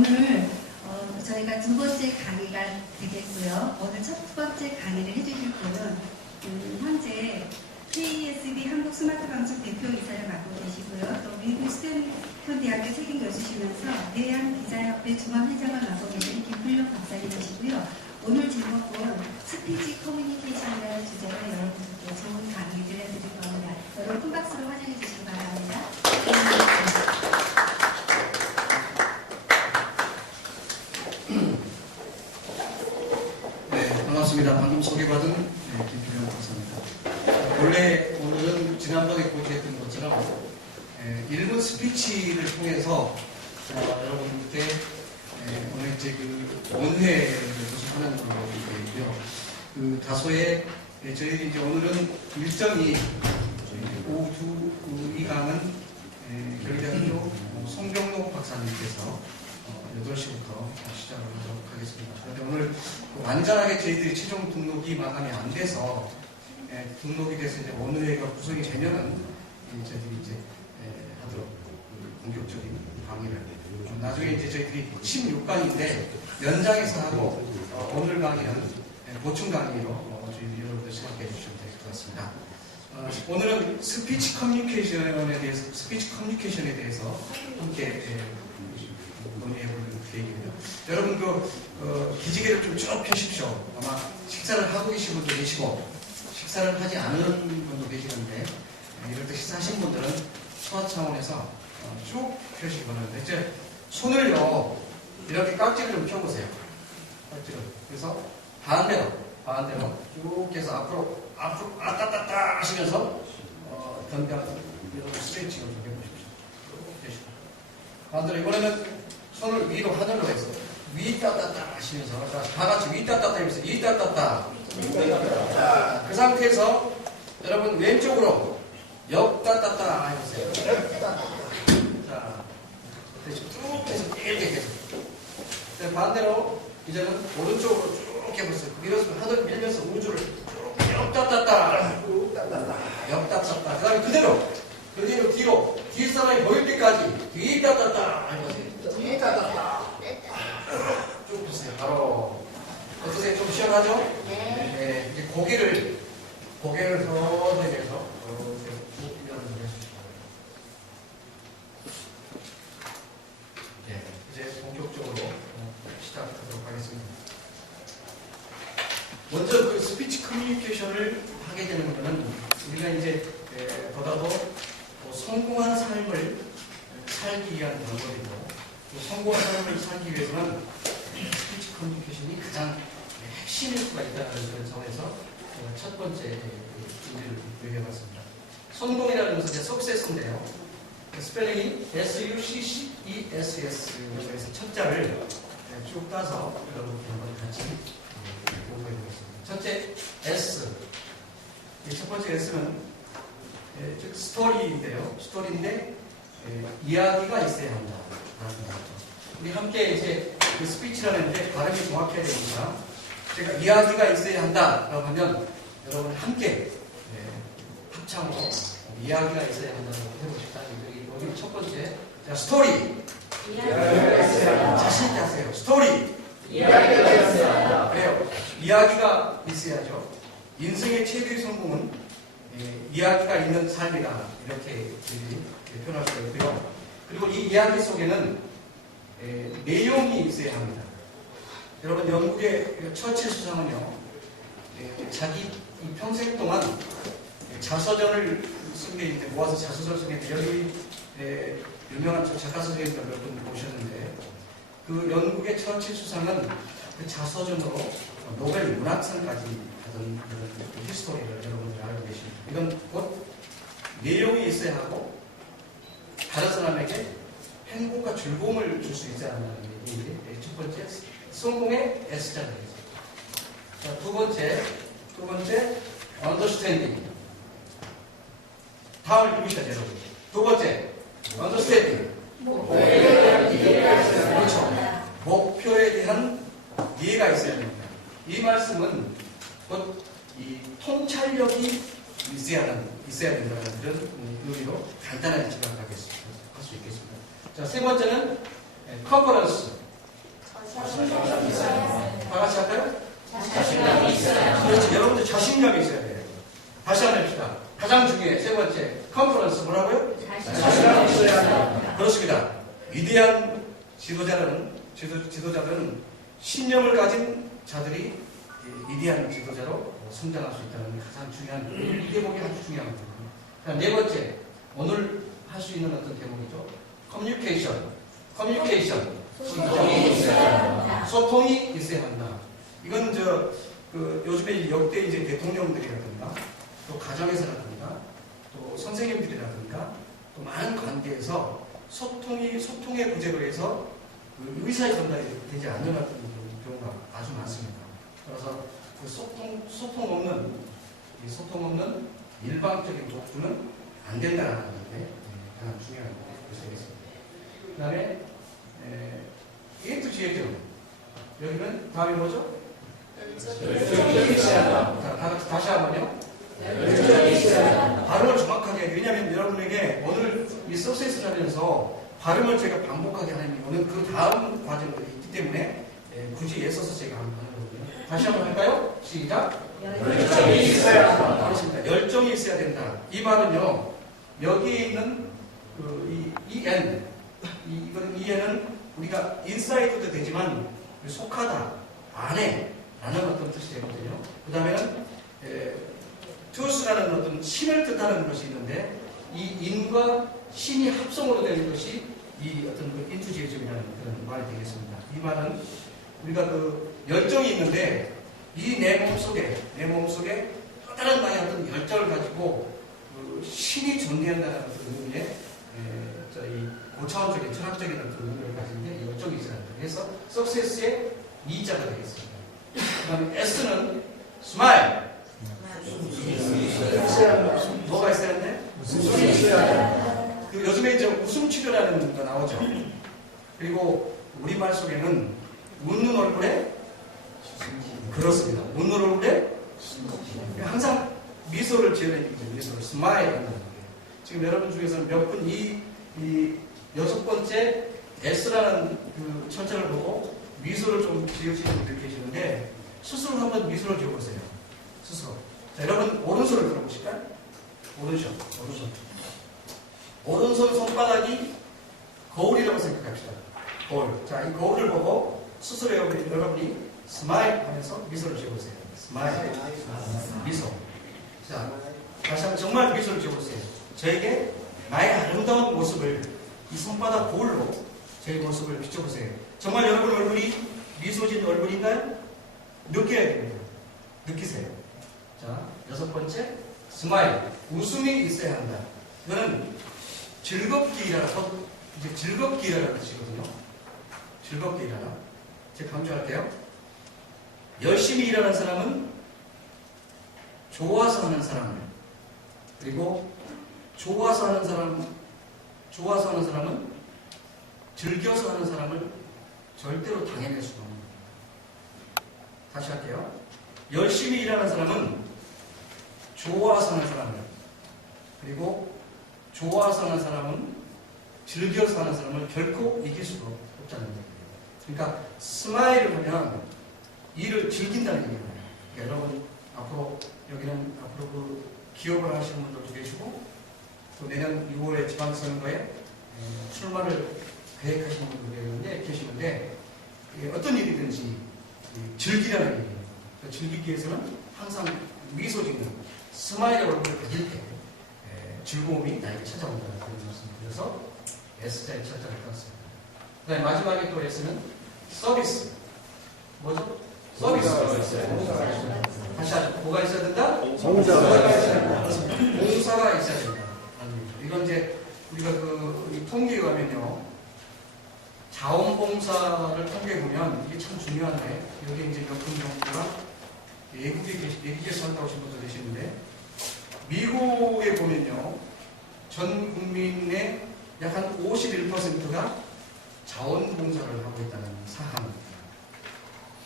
오늘 저희가 두 번째 강의가 되겠고요. 오늘 첫 번째 강의를 해주실 분은 현재 KESB 한국 스마트방송 대표이사를 맡고 계시고요. 또 미국 스탠폰 대학교 책임 교수시면서 대한기자협회 중앙회장을 맡고 계신 김훈룡 박사님이시고요. 오늘 제목은 스피치 커뮤니케이션이라는 주제로 여러분들께 좋은 강의를 해드릴 겁니다. 여러분 큰 박수로 환영해 주시기 바랍니다. 반갑습니다. 방금 소개받은 김필영 박사입니다. 원래 오늘은 지난번에 고지했던 것처럼 1분 스피치를 통해서 여러분께 오늘 이제 그 원회를 구성하는 걸로 되어 있고요. 그 다소의 저희 이제 오늘은 일정이 오후 이 강은 경희대학교 송병록 박사님께서 8시부터 시작을 하도록 하겠습니다. 그런데 오늘 완전하게 저희들이 최종 등록이 마감이 안 돼서 등록이 돼서 이제 원회가 구성이 되면은 저희들이 이제 하도록 본격적인 강의를 나중에 이제 저희들이 16강인데 연장해서 하고 오늘 강의는 보충 강의로 저희들이 여러분들 생각해 주시면 될 것 같습니다. 오늘은 스피치 커뮤니케이션에 대해서 함께 논의해볼 계획입니다. 여러분 기지개를 좀 쭉 펴십시오. 아마 식사를 하고 계신 분도 계시고 식사를 하지 않은 분도 계시는데 이럴 때 식사하신 분들은 소화 차원에서 쭉 펴시기 바랍니다. 이제 손을요 이렇게 깍지를 좀 펴보세요. 깍지를. 그래서 반대로 쭉 해서 앞으로 아따따따 하시면서 견갑 이런 스트레칭을 좀 해보십시오. 쭉 펴시고 반대로 이번에는 손을 위로 하늘로 해서 위 따따따 하시면서 다 같이 위 따따따 하면서 이 따따따 그 상태에서 여러분 왼쪽으로 옆 따따따 해보세요. 자, 쭉 해서 길게 해서 반대로 이제는 오른쪽으로 쭉 해보세요. 밀어서 하늘 밀면서 우주를 쭉 옆 따따따 옆 따따따 그 다음에 그대로 뒤로 뒷사람이 보일 때까지 뒤 따따따 해보세요. 뒤 따따따 쭉 보세요. 바로 어떠세요? 좀 시원하죠? 네. 이제 고개를 더 내면서 이렇게 쭉 밀어내서 해주시기 바랍니다. 네. 이제 본격적으로 시작하도록 하겠습니다. 먼저 그 스피치 커뮤니케이션을 하게 되는 것은 우리가 이제 보다도 성공한 삶을 살기 위한 방법이고 성공한 삶을 살기 위해서는 스피치 커뮤니케이션이 가장 핵심일 수가 있다는 그런 점에서 제가 첫 번째 주제를 얘기해봤습니다. 성공이라는 것은 이제 success인데요. 스펠링이 SUCCESS 그래서 첫 자를 쭉 따서 여러분께 한번 같이 공부해보겠습니다. 첫째 S. 첫 번째 S는 즉 스토리인데요. 스토리인데 이야기가 있어야 한다. 우리 함께 이제 그 스피치라는데 발음이 정확해야 되니까 제가 이야기가 있어야 한다라고 하면 여러분 함께 합창으로 이야기가 있어야 한다고 해보십시다. 여기 첫 번째 자 스토리 자신 있게 하세요. 스토리 이야기가 있어야 한다. 왜요? 이야기가 있어야죠. 인생의 최대의 성공은 이야기가 있는 삶이다. 이렇게 표현할 수 있고요. 그리고 이 이야기 속에는 내용이 있어야 합니다. 여러분 영국의 처칠 수상은요. 자기 평생 동안 자서전을 쓴 게 있는데 모아서 자서전을 쓴 게 있는데 여기 유명한 작가 선생님들 몇 분 모셨는데 그 영국의 처칠 수상은 그 자서전으로 노벨 문학상까지 받은 그런 히스토리를 여러분들 알고 계십니다. 이건 곧 내용이 있어야 하고 다른 사람에게 행복과 즐거움을 줄 수 있어야 한다는 게 첫 번째 성공의 S자가 되겠습니다. 자, 두 번째 understanding. 다음을 읽으셔야죠, 여러분. 두 번째 understanding. 목표에 대한 이해가 있어야 합니다. 그렇죠. 목표에 대한 이해가 있어야 됩니다. 이 말씀은 곧 이 통찰력이 있어야 된다는 그런 의미로 간단하게 지각할 수 있겠습니다. 자, 세 번째는 컨퍼런스. 다 같이 할까요? 자신감이 있어야. 그렇지. 여러분들 자신감이 있어야 돼요. 다시 한번 해봅시다. 가장 중요해. 세 번째. 컨퍼런스 뭐라고요? 자신감이 있어야 한다. 그렇습니다. 위대한 지도자들은 신념을 가진 자들이 위대한 지도자로 성장할 수 있다는 가장 중요한, 이 대목이 아주 중요한 겁니다. 네 번째. 오늘 할 수 있는 어떤 대목이죠. 커뮤니케이션. 소통이 있어야 한다. 이건 요즘에 역대 이제 대통령들이라든가 또 가정에서라든가 또 선생님들이라든가 또 많은 관계에서 소통의 부재로 해서 그 의사의 전달이 되지 않는 같은 경우가 아주 많습니다. 그래서 그 소통 없는 일방적인 독주는 안 된다는 게 가장 중요한 것이겠습니다. 그 다음에 인투지에이즘. 여기는 다음이 뭐죠? 열정이 있어야 한다. 자, 다시 한번요. 열정이 있어야 한다. 발음을 정확하게 해요. 왜냐하면 여러분에게 오늘 이 서세스를 하면서 발음을 제가 반복하게 하는 이유는 그 다음 과정들이 있기 때문에 굳이 애써서 제가 한번 하는 거거든요. 다시 한번 할까요? 시작. 열정이 있어야 한다. 그렇습니다. 열정이 있어야 된다. 이 말은요, 여기에 있는 이거는 EN은 우리가 인사이드도 되지만 속하다, 안에 라는 어떤 뜻이 되거든요. 그 다음에는 투스라는 어떤 신을 뜻하는 것이 있는데 이 인과 신이 합성으로 되는 것이 이 어떤 그 인투지에즘이라는 그런 말이 되겠습니다. 이 말은 우리가 그 열정이 있는데 이 내 몸속에 또 다른 나의 어떤 열정을 가지고 그 신이 존재한다는 어떤 의미의 이 고차원적인 철학적인 어떤 의미를 가진 게 열정이 있어야 합니다. 그래서 석세스의 E자가 되겠습니다. 그 다음에 S는 스마일. 뭐가 있어야 하는데? 웃음이 있어야 한다. 그 요즘에 이제 웃음 치료라는 거 나오죠. 그리고 우리말 속에는 웃는 얼굴에 그렇습니다. 웃는 얼굴에 항상 미소를 지어내는 거죠. 미소를 스마일 한다는 거예요. 지금 여러분 중에서는 몇 분 이 여섯 번째 S라는 그 철자를 보고 미소를 좀 지으시는 분들 계시는데 스스로 한번 미소를 지어보세요. 스스로. 자, 여러분 오른손을 들어보실까요? 오른손. 오른손 손바닥이 거울이라고 생각합시다. 거울. 자, 이 거울을 보고 스스로 여러분이 스마일 하면서 미소를 지어보세요. 스마일. 미소. 자, 다시 한번 정말 미소를 지어보세요. 저에게 나의 아름다운 모습을 이 손바닥 거울로 제 모습을 비춰보세요. 정말 여러분 얼굴이 미소진 얼굴인가요? 느껴야 됩니다. 느끼세요. 자, 여섯 번째, 스마일. 웃음이 있어야 한다. 이거는 즐겁게 일하라. 이제 즐겁게 일하라는 뜻이거든요. 즐겁게 일하라. 제가 강조할게요. 열심히 일하는 사람은 좋아서 하는 사람을, 그리고 좋아서 하는 사람은 즐겨서 하는 사람을 절대로 당해낼 수가 없는 거예요. 다시 할게요. 열심히 일하는 사람은 좋아서 하는 사람을, 그리고 좋아서 하는 사람은 즐겨서 하는 사람을 결코 이길 수가 없다는 거예요. 그러니까 스마일을 하면 일을 즐긴다는 얘기예요. 그러니까 여러분 여기는 앞으로 그 기업을 하시는 분들도 계시고 또 내년 6월에 지방선거에 출마를 계획하시는 분들이 계시는데 어떤 일이든지 즐기라는 얘기예요. 즐기기 위해서는 항상 미소 짓는 스마일의 얼굴을 가질 때 즐거움이 나에게 찾아온다는 그런 말씀드려서 S자의 철자를 떴습니다. 그 다음에 마지막에 또 S는 서비스. 뭐죠? 서비스. 다시 하죠. 뭐가 있어야 된다? 봉사가 있어야 된다. 봉사가 있어야 된다. 이건 이제 우리가 이 통계에 가면요. 자원봉사를 통계해보면 이게 참 중요한데, 여기 이제 몇 분 정도가 외국에서 한다고 하신 분들 계시는데, 미국에 보면요. 전 국민의 약 한 51%가 자원봉사를 하고 있다는 사항입니다.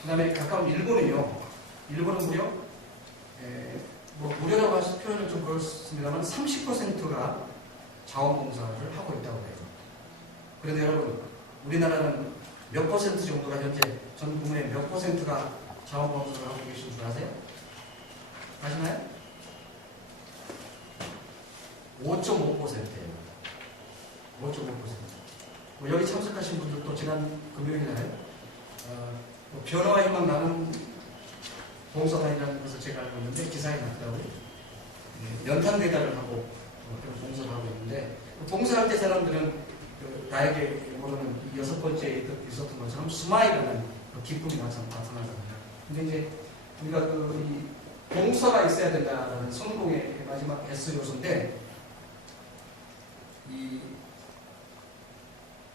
그 다음에 가까운 일본은요. 일본은 무려, 무료라고 하실 표현은 좀 그렇습니다만 30%가 자원봉사를 하고 있다고 해요. 그런데 여러분, 우리나라는 몇 퍼센트 정도가 현재 전 국민의 몇 퍼센트가 자원봉사를 하고 계신 줄 아세요? 아시나요? 5.5%예요. 5.5%. 뭐 여기 참석하신 분들도 지난 금요일날 변화와 희망 나는 봉사단이라는 것을 제가 알고 있는데 기사에 났더라고요. 연탄 배달을 하고 그런 봉사를 하고 있는데 봉사할 때 사람들은 나에게 모르는 이 6번째 있었던 것처럼 스마일하는 기쁨이 나타나잖아요. 근데 이제 우리가 이 봉사가 있어야 된다는 성공의 마지막 S 요소인데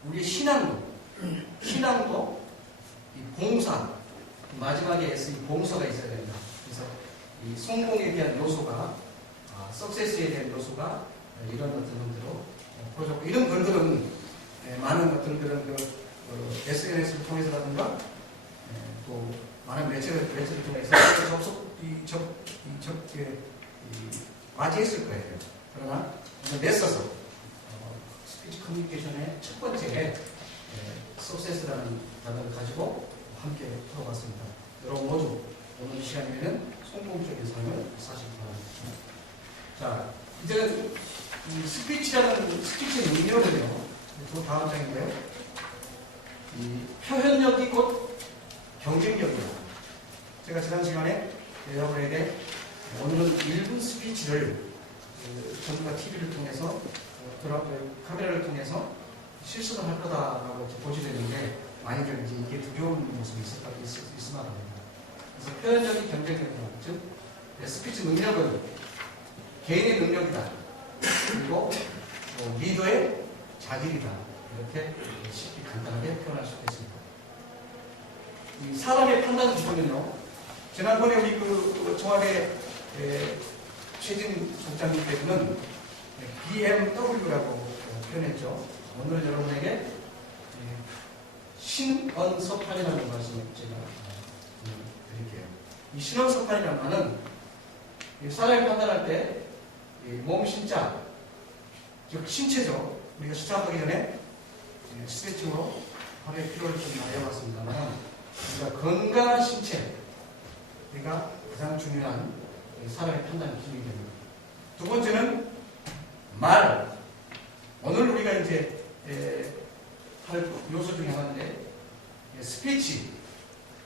우리의 신앙도 이 봉사 마지막에 S 이 봉사가 있어야 된다. 그래서 이 성공에 대한 요소가 석세스에 대한 요소가 이런 어떤 형태로 보여줬고 이런 글들은 많은 어떤 그런 SNS를 통해서라든가 또 많은 매체를 통해서 맞이했을 거예요. 그러나 냈어서 스피치 커뮤니케이션의 첫 번째 석세스라는 단어를 가지고 함께 풀어봤습니다. 여러분 모두 오늘 이 시간에는 성공적인 삶을 사실 바랍니다. 자, 이제는 이 스피치의 능력은요. 또 다음 장인데요. 이 표현력이 곧 경쟁력이다. 제가 지난 시간에 여러분에게 오늘은 1분 스피치를 전문가 TV를 통해서 카메라를 통해서 실수를 할 거다라고 보여드렸는데 만약에 이게 두려운 모습이 있으나 합니다. 그래서 표현적인 경쟁력이다. 즉 스피치 능력은 개인의 능력이다. 그리고 리더의 자질이다. 이렇게 쉽게 간단하게 표현할 수 있겠습니다. 이 사람의 판단을 보면요. 지난번에 우리 청와대 최진 국장님께서는 BMW라고 표현했죠. 오늘 여러분에게 신언서판이라는 말씀을 제가 드릴게요. 이 신언서판이라는 말은 사람이 판단할 때 몸, 신자, 즉 신체죠. 우리가 시작하기 전에 스트레칭으로 하루에 필요를 좀 알려봤습니다만 우리가 건강한 신체 우리가 가장 중요한 사람의 판단 기준이 됩니다. 두 번째는 말. 오늘 우리가 이제 할 요소 중에 하나인데 스피치.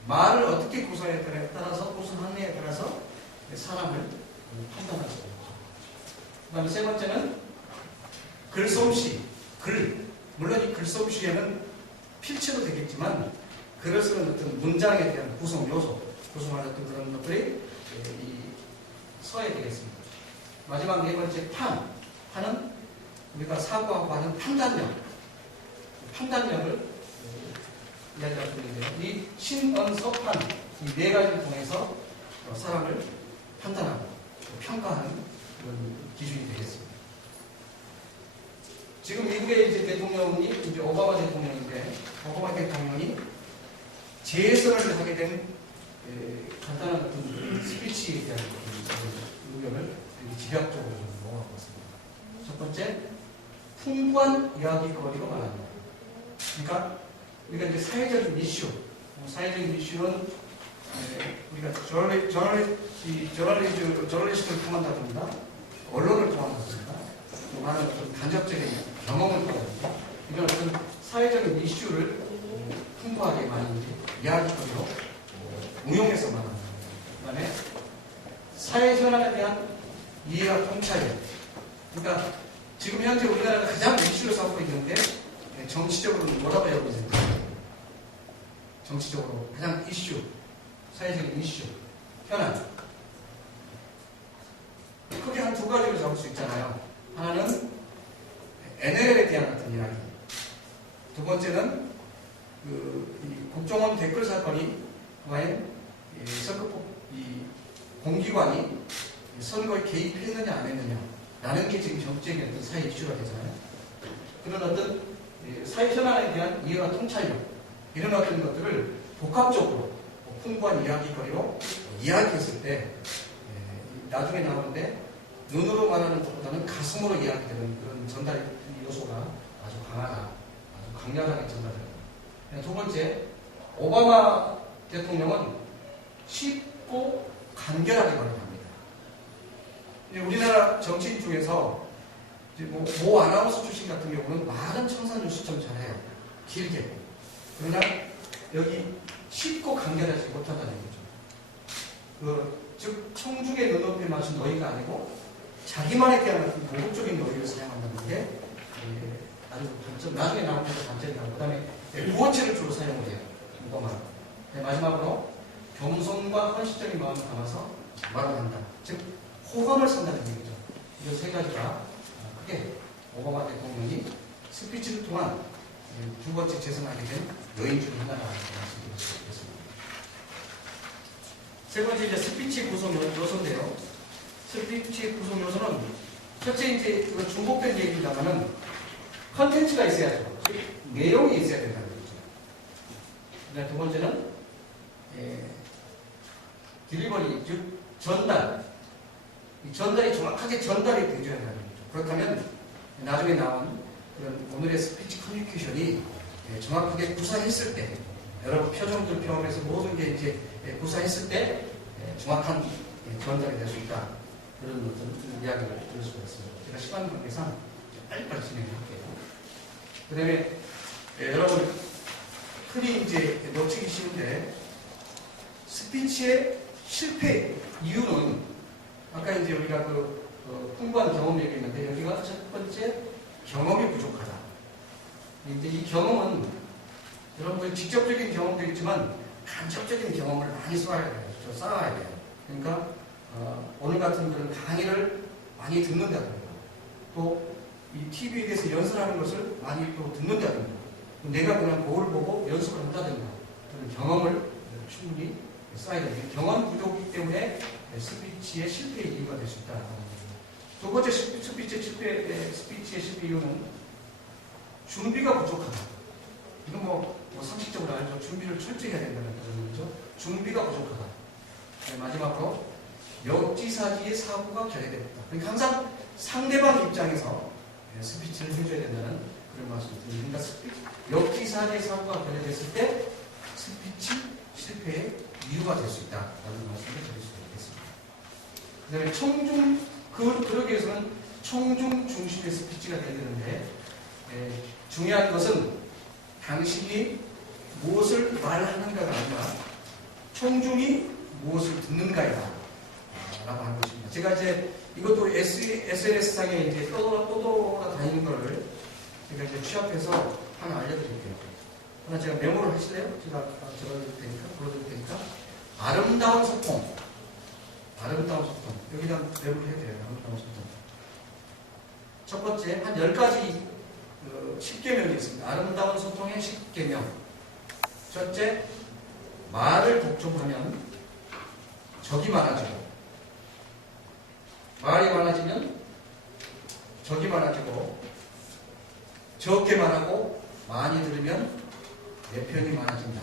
말을 어떻게 구성했느냐에 따라서 구성하느냐에 따라서 사람을 판단할 수 있습니다. 그 다음에 세 번째는 글솜씨. 글. 물론 이 글솜씨에는 필체도 되겠지만 글을 쓰는 어떤 문장에 대한 구성 요소, 구성하는 어떤 그런 것들이 서야 되겠습니다. 마지막 네 번째 판은 우리가 사고하고 하는 판단력을 이야기할 수 있는데요. 이 신언서판 이 네 가지를 통해서 사람을 판단하고 평가하는 그런 기준이 되겠습니다. 지금 미국의 이제 대통령이 이제 오바마 대통령인데 오바마 대통령이 재선을 하게 된 간단한 어떤 스피치에 대한 의견을 집약적으로 좀 모아보고 있습니다. 첫 번째, 풍부한 이야기거리로 말합니다. 그러니까 우리가 이제 사회적인 이슈, 사회적인 이슈는 우리가 저널리스트를 통한다든가 언론을 통한다든가 많은 어떤 간접적인 경험을 통한다든가 이런 어떤 사회적인 이슈를 풍부하게 많은 이야기거리로 응용해서 말합니다. 그 다음에 사회 현안에 대한 이해와 통찰력. 그러니까 지금 현재 우리나라가 가장 이슈를 삼고 있는데 정치적으로는 뭐라고 해야 되겠습니까? 정치적으로 가장 이슈, 사회적인 이슈, 현안. 크게 한 두 가지로 잡을 수 있잖아요. 하나는 NLL에 대한 어떤 이야기. 두 번째는 이 국정원 댓글 사건이 과연 공기관이 선거에 개입했느냐 안 했느냐라는 게 지금 정치적인 어떤 사회 이슈가 되잖아요. 그런 어떤 사회 현안에 대한 이해와 통찰력 이런 어떤 것들을 복합적으로 풍부한 이야기거리로 이야기했을 때 나중에 나오는데 눈으로 말하는 것보다는 가슴으로 이야기되는 그런 전달 요소가 아주 강하다, 아주 강렬하게 전달됩니다. 두 번째, 오바마 대통령은 쉽고 간결하게 발언합니다. 우리나라 정치인 중에서 모 아나운서 출신 같은 경우는 말은 청산유수 좀 잘해요. 길게. 그러나 여기 쉽고 간결하지 못한다는 거죠. 즉 청중의 눈높이에 맞춘 너희가 아니고 자기만에 대한 모국적인 너희를 사용한다는 게 아주 단점, 나중에 나올 때도 단점이 나오고, 그 다음에 구어체를 주로 사용을 해요. 오바마. 마지막으로 겸손과 헌신적인 마음을 담아서 말을 한다. 즉 호감을 산다는 얘기죠. 이 세 가지가 크게 오바마 대통령이 스피치를 통한 두 번째 재선하게 된 요인 중 하나라고 말씀드릴 수 있겠습니다. 세 번째 이제 스피치 구성 요소인데요. 스피치 구성 요소는 첫째 이제 중복된 얘기입니다만은 컨텐츠가 있어야죠. 내용이 있어야 된다는 거죠. 두 번째는 딜리버리, 즉 전달. 이 전달이 정확하게 전달이 되어야 한다는 거죠. 그렇다면 나중에 나온 그런 오늘의 스피치 커뮤니케이션이 정확하게 구사했을 때, 여러분 표정들 포함해서 모든 게 이제 구사했을 때 정확한 전달이 될 수 있다. 그런 어떤 이야기를 들을 수가 있습니다. 제가 시간 관계상 빨리빨리 진행할게요. 그 다음에 여러분 흔히 이제 놓치기 쉬운데 스피치의 실패 이유는 아까 이제 우리가 풍부한 경험 얘기했는데 여기가 첫 번째 경험이 부족하다. 이제 이 경험은 여러분들 직접적인 경험도 있지만 간접적인 경험을 많이 쌓아야 돼요. 그러니까 오늘 같은 그런 강의를 많이 듣는다든가 또 이 TV에 대해서 연설하는 것을 많이 또 듣는다든가 내가 그냥 거울 보고 연습을 한다든가 그런 경험을 충분히 쌓아야 돼요. 경험 부족이기 때문에 스피치의 실패의 이유가 될 수 있다. 두 번째 스피치의 실패 이유는 준비가 부족하다. 이건 뭐 상식적으로 알죠. 준비를 철저히 해야 된다는 거죠. 준비가 부족하다. 마지막으로 역지사지의 사고가 결여되었다. 그러니까 항상 상대방 입장에서 스피치를 해줘야 된다는 그런 말씀을 드립니다. 역지사지의 사고가 결여됐을 때 스피치 실패의 이유가 될 수 있다라는 말씀을 드릴 수 있겠습니다. 그 다음에 그러기 위해서는 청중 중심의 스피치가 되어야 되는데 중요한 것은 당신이 무엇을 말하는가가 아니라 청중이 무엇을 듣는가이다 라고 하는 것입니다. 제가 이제 이것도 SNS상에 이제 떠돌아다니는 거를 제가 이제 취합해서 하나 알려드릴게요. 하나 제가 메모를 하실래요? 제가 불러드릴 테니까. 아름다운 소통. 여기다 메모를 해야 돼요. 아름다운 소통. 첫 번째, 한 10가지 10계명이 있습니다. 아름다운 소통의 10계명. 첫째, 말을 독점하면 적이 많아지고, 말이 많아지면 적이 많아지고, 적게 말하고 많이 들으면 내 편이 많아진다.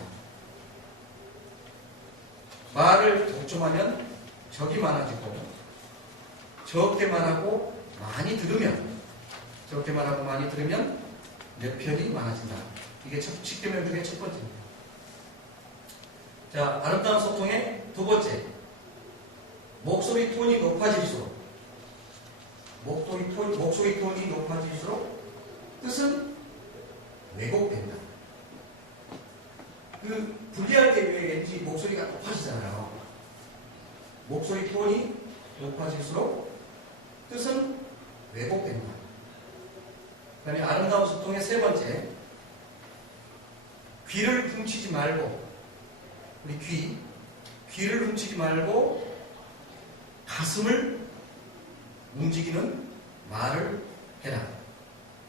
말을 독점하면 적이 많아지고, 적게 말하고 많이 들으면 내 편이 많아진다. 이게 10계명 중에 첫 번째입니다. 자, 아름다운 소통의 두 번째. 목소리 톤이 높아질수록 뜻은 왜곡된다. 분리할 때 왠지 목소리가 높아지잖아요. 목소리 톤이 높아질수록 뜻은 왜곡된다. 그 다음에 아름다운 소통의 세 번째. 귀를 훔치지 말고, 우리 귀를 훔치지 말고 가슴을 움직이는 말을 해라.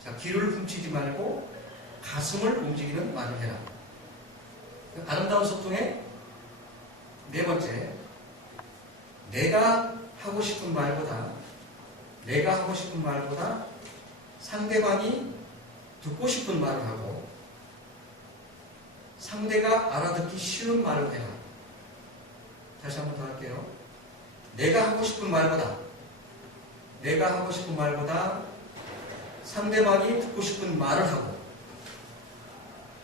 자, 귀를 훔치지 말고 가슴을 움직이는 말을 해라. 아름다운 소통의 네 번째. 내가 하고 싶은 말보다 상대방이 듣고 싶은 말을 하고 상대가 알아듣기 쉬운 말을 해라. 다시 한번 더 할게요. 내가 하고 싶은 말보다 상대방이 듣고 싶은 말을 하고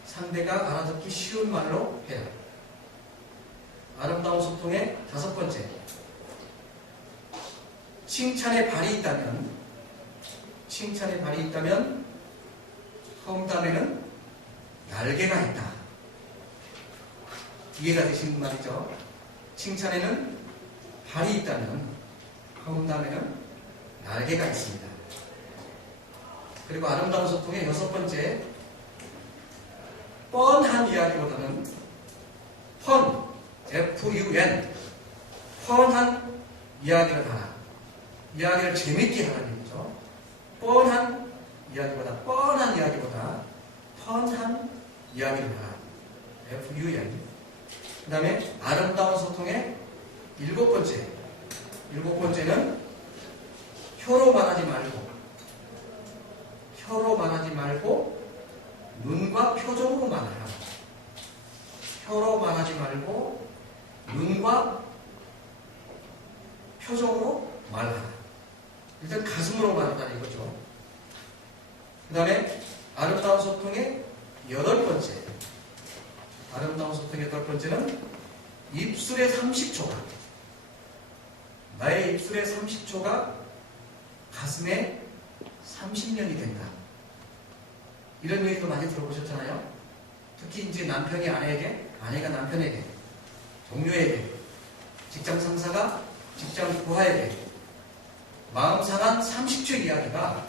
상대가 알아듣기 쉬운 말로 해라. 아름다운 소통의 5번째. 칭찬의 발이 있다면 험담에는 날개가 있다. 이해가 되시는 말이죠. 칭찬에는 발이 있다면 험담에는 날개가 있습니다. 그리고 아름다운 소통의 6번째. 뻔한 이야기보다는 F-U-N 뻔한 이야기를 하라. 이야기를 재밌게 하라는 얘기죠. 뻔한 이야기보다 뻔한 이야기를 하라. F-U-N. 그 다음에 아름다운 소통의 7번째는 혀로 말하지 말고 눈과 표정으로 말하라. 혀로 말하지 말고 눈과 표정으로 말하라. 일단 가슴으로 말하라 이거죠. 그 다음에 아름다운 소통의 8번째. 아름다운 소통의 8번째는 입술의 30초가 나의 입술의 30초가 가슴에 30년이 된다. 이런 얘기도 많이 들어보셨잖아요. 특히 이제 남편이 아내에게, 아내가 남편에게, 동료에게, 직장 상사가 직장 부하에게 마음 상한 30초 이야기가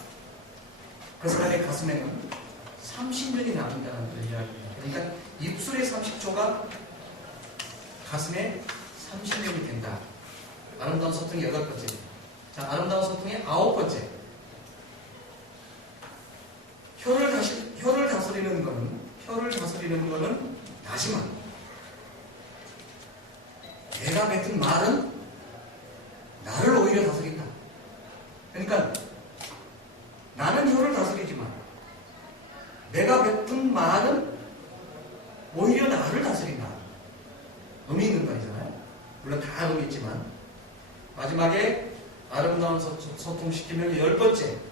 그 사람의 가슴에는 30년이 남는다는 그런 이야기입니다. 그러니까 입술의 30초가 가슴에 30년이 된다. 아름다운 소통의 8번째. 자, 아름다운 소통의 9번째. 혀를 다스리는 거는 다시마. 내가 뱉은 말은 나를 오히려 다스린다. 그러니까 나는 혀를 다스리지만 내가 뱉은 말은 오히려 나를 다스린다. 의미 있는 말이잖아요. 물론 다 의미 있지만 마지막에 아름다운 소통시키면 10번째.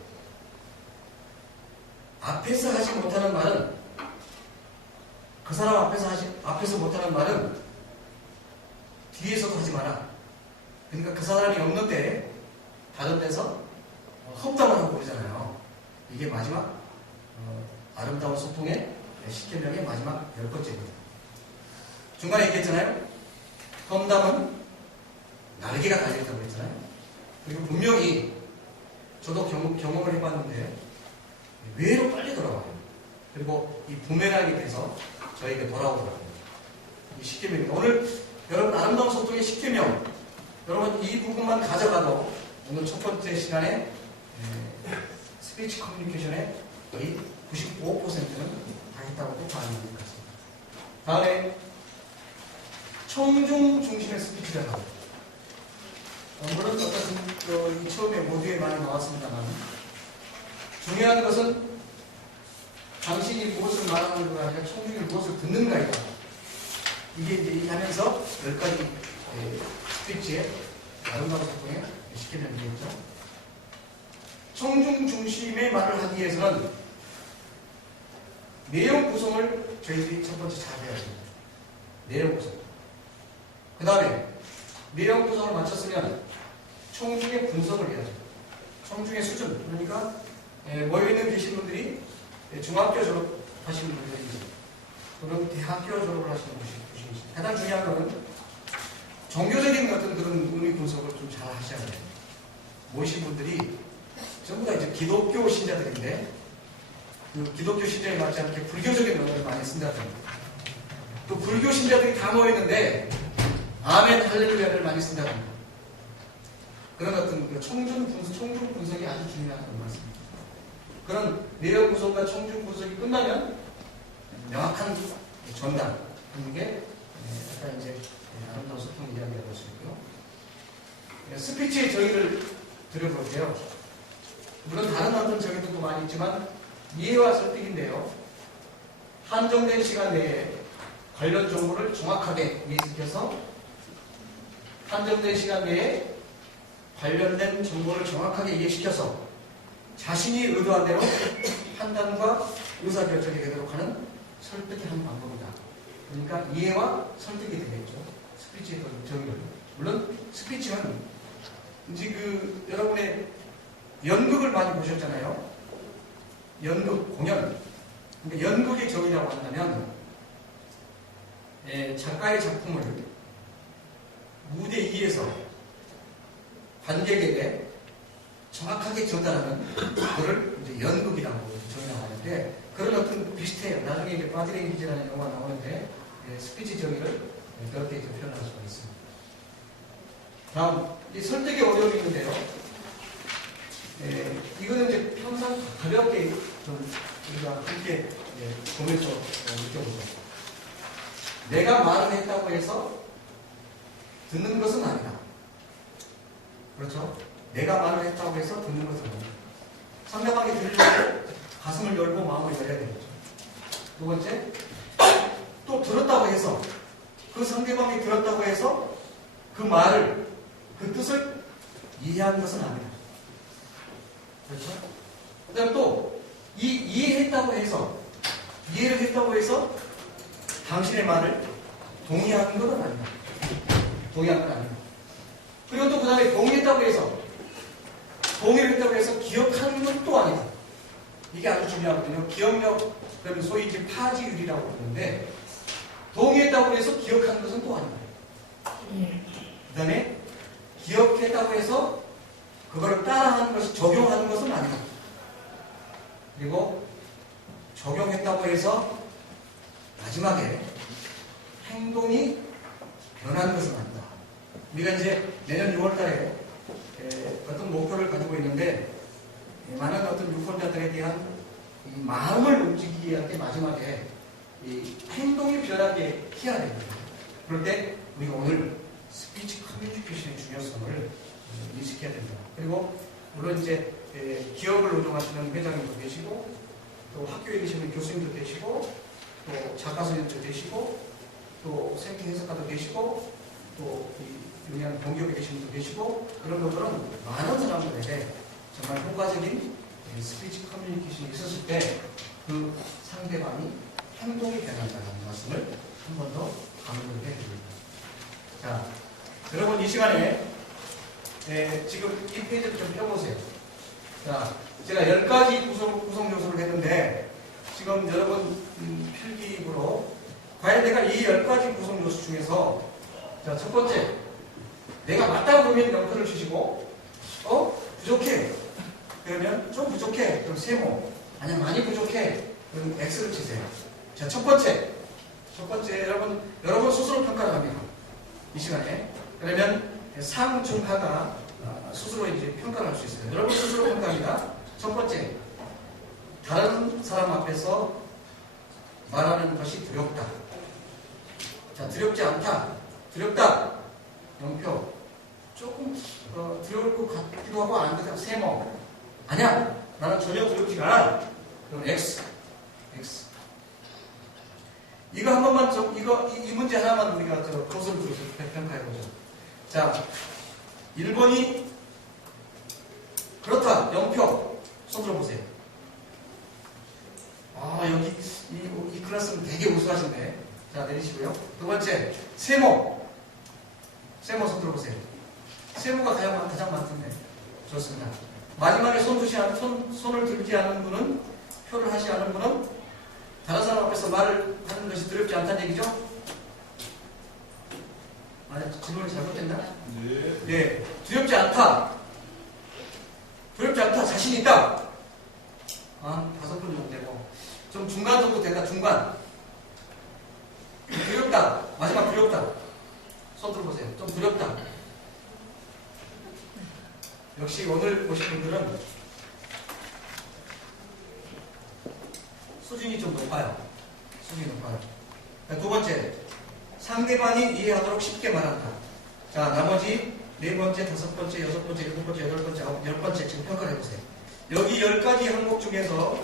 앞에서 하지 못하는 말은 그 사람 앞에서 못하는 말은 뒤에서도 하지 마라. 그러니까 그 사람이 없는데 다른 데서 험담을 하고 그러잖아요. 이게 마지막 아름다운 소통의 10계명의 마지막 10번째입니다. 중간에 얘기했잖아요. 험담은 날개가 달려있다고 했잖아요. 그리고 분명히 저도 경험을 해봤는데 의외로 빨리 돌아와요. 그리고 이 부메랑이 돼서 저에게 돌아오더라고요. 이 10계명입니다. 오늘 여러분 아름다운 소통의 10계명 여러분 이 부분만 가져가도 오늘 첫 번째 시간에 스피치 커뮤니케이션의 거의 95%는 다 했다고 봐야 될 것 같습니다. 다음에 청중 중심의 스피치를 하고 물론 어떤 이 처음에 모두에 많이 나왔습니다만 중요한 것은 당신이 무엇을 말하는 것이 아니라 청중이 무엇을 듣는가이다. 이게 이제 얘기하면서 10가지 스피치의 아름다운 소통에 쉽게 되겠죠. 청중 중심의 말을 하기 위해서는 내용 구성을 저희들이 첫 번째 잘 해야 됩니다. 내용 구성. 그 다음에 내용 구성을 마쳤으면 청중의 분석을 해야죠. 청중의 수준. 그러니까 모여있는 계신 분들이 중학교 졸업하신 분들이지 또는 대학교 졸업을 하시는 분이지 가장 중요한 것은 종교적인 어떤 그런 의미 분석을 좀 잘 하셔야 돼요. 모이신 분들이 전부 다 이제 기독교 신자들인데 그 기독교 신자에 맞지 않게 불교적인 언어를 많이 쓴다든지 또 불교 신자들이 다 모였는데 아멘 할렐루야를 많이 쓴다든지 그런 어떤 그 청중 분석이 아주 중요한 것 같습니다. 그런 내용 구성과 청중 분석이 끝나면 명확한 전달 하는 게 약간 이제 아름다운 소통 이야기가 될 수 있고요. 스피치의 정의를 드려볼게요. 물론 다른 어떤 정의도 많이 있지만 이해와 설득인데요. 한정된 시간 내에 관련 정보를 정확하게 이해시켜서 한정된 시간 내에 관련된 정보를 정확하게 자신이 의도한 대로 판단과 의사결정이 되도록 하는 설득의 한 방법이다. 그러니까 이해와 설득이 되겠죠. 스피치의 정의를. 물론 스피치는 이제 여러분의 연극을 많이 보셨잖아요. 연극, 공연. 그러니까 연극의 정의라고 한다면 작가의 작품을 무대 위에서 관객에게 정확하게 전달하는 그걸 이제 연극이라고 정의하고 하는데 그런 어떤 비슷해요. 나중에 이제 바디랭귀지라는 영화가 나오는데 스피치 정의를 그렇게 이제 표현할 수가 있습니다. 다음, 이 설득의 어려움이 있는데요. 이거는 이제 평상 가볍게 좀 우리가 함께 보면서 느껴보죠. 내가 말을 했다고 해서 듣는 것은 아니다. 그렇죠? 내가 말을 했다고 해서 듣는 것은 아니다. 상대방이 들으려고 가슴을 열고 마음을 열어야 되겠죠. 두 번째, 또 들었다고 해서 그 상대방이 들었다고 해서 그 말을 그 뜻을 이해한 것은 아니다. 그렇죠? 그 다음 또 이해했다고 해서 이해를 했다고 해서 당신의 말을 동의하는 것은 아니다. 동의하는 건 아니다. 그리고 또 그 다음에 동의했다고 해서 동의를 했다고 해서 기억하는 것도 아니다. 이게 아주 중요하거든요. 기억력, 그러면 소위 이제 파지율이라고 부르는데 동의했다고 해서 기억하는 것은 또 아니다. 그 다음에 기억했다고 해서 그거를 따라하는 것이 적용하는 것은 아니다. 그리고 적용했다고 해서 마지막에 행동이 변하는 것은 아니다. 우리가 이제 내년 6월 달에 어떤 목표를 가지고 있는데 많은 어떤 유권자들에 대한 이 마음을 움직이게 할 때 마지막에 이 행동이 변하게 해야 됩니다. 그럴 때 우리가 오늘 스피치 커뮤니케이션의 중요성을 인식해야 됩니다. 그리고 물론 이제 기업을 운영하시는 회장님도 계시고 또 학교에 계시는 교수님도 계시고 또 작가 선생님도 계시고 또 생태 해석가도 계시고 또 유명한 공기업에 계시는 분도 계시고 그런 분들은 많은 사람들에게 정말 효과적인 스피치 커뮤니케이션이 있었을 때 그 상대방이 행동이 변한다는 말씀을 한 번 더 강조를 해드립니다. 자, 여러분 이 시간에 지금 이 페이지를 좀 펴보세요. 자, 제가 10가지 구성 요소를 했는데 지금 여러분 필기입으로 과연 내가 이 10가지 구성 요소 중에서 자, 첫 번째 내가 맞다고 보면 0표를 주시고 부족해 그러면 좀 부족해 그럼 세모 아니면 많이 부족해 그럼 X를 치세요. 자, 첫 번째 여러분 스스로 평가를 합니다. 이 시간에 그러면 상, 중, 하가 스스로 이제 평가를 할 수 있어요. 여러분 스스로 평가합니다. 첫 번째, 다른 사람 앞에서 말하는 것이 두렵다. 자, 두렵지 않다. 두렵다. 0표. 조금 두려울 것 같기도 하고 안 되고 세모. 아니야. 나는 전혀 두렵지가 않아. 그럼 X. 이거 한 번만 이 문제 하나만 우리가 거슬러 들어서 평가해보죠. 자, 1번이 그렇다. 0표. 손 들어보세요. 여기 이 클래스는 되게 우수하신데. 자, 내리시고요. 두 번째, 세모. 손 들어보세요. 세모가 가장 많던데. 좋습니다. 마지막에 손을 들지 않은 분은, 표를 하지 않은 분은 다른 사람 앞에서 말을 하는 것이 두렵지 않다는 얘기죠? 질문이 잘못됐나? 네. 두렵지 않다. 자신 있다. 5분 정도 되고. 좀 중간 정도 된다, 중간. 두렵다. 마지막 두렵다. 손 들어보세요. 좀 두렵다. 역시 오늘 오신 분들은 수준이 좀 높아요. 두 번째, 상대방이 이해하도록 쉽게 말한다. 자, 나머지 4번째, 5번째, 6번째, 7번째, 8번째, 10번째 지금 평가를 해보세요. 여기 10가지 항목 중에서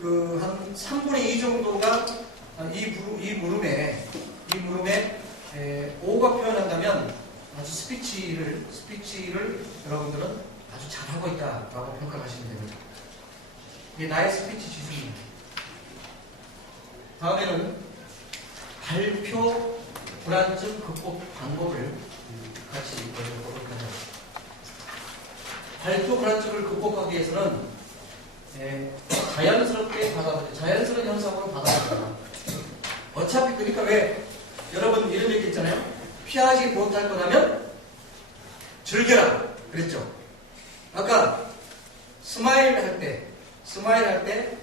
한 3분의 2 정도가 이 물음에 5가 표현한다면 아주 스피치를 여러분들은 아주 잘하고 있다라고 평가하시면 됩니다. 이게 나의 스피치 지수입니다. 다음에는 발표 불안증 극복 방법을 같이 보도록 하죠. 발표 불안증을 극복하기 위해서는 자연스럽게 자연스러운 현상으로 받아들여라. 어차피 그러니까 왜 여러분 이런 얘기 있잖아요. 피하지 못할 거라면 즐겨라 그랬죠. 아까 스마일 할 때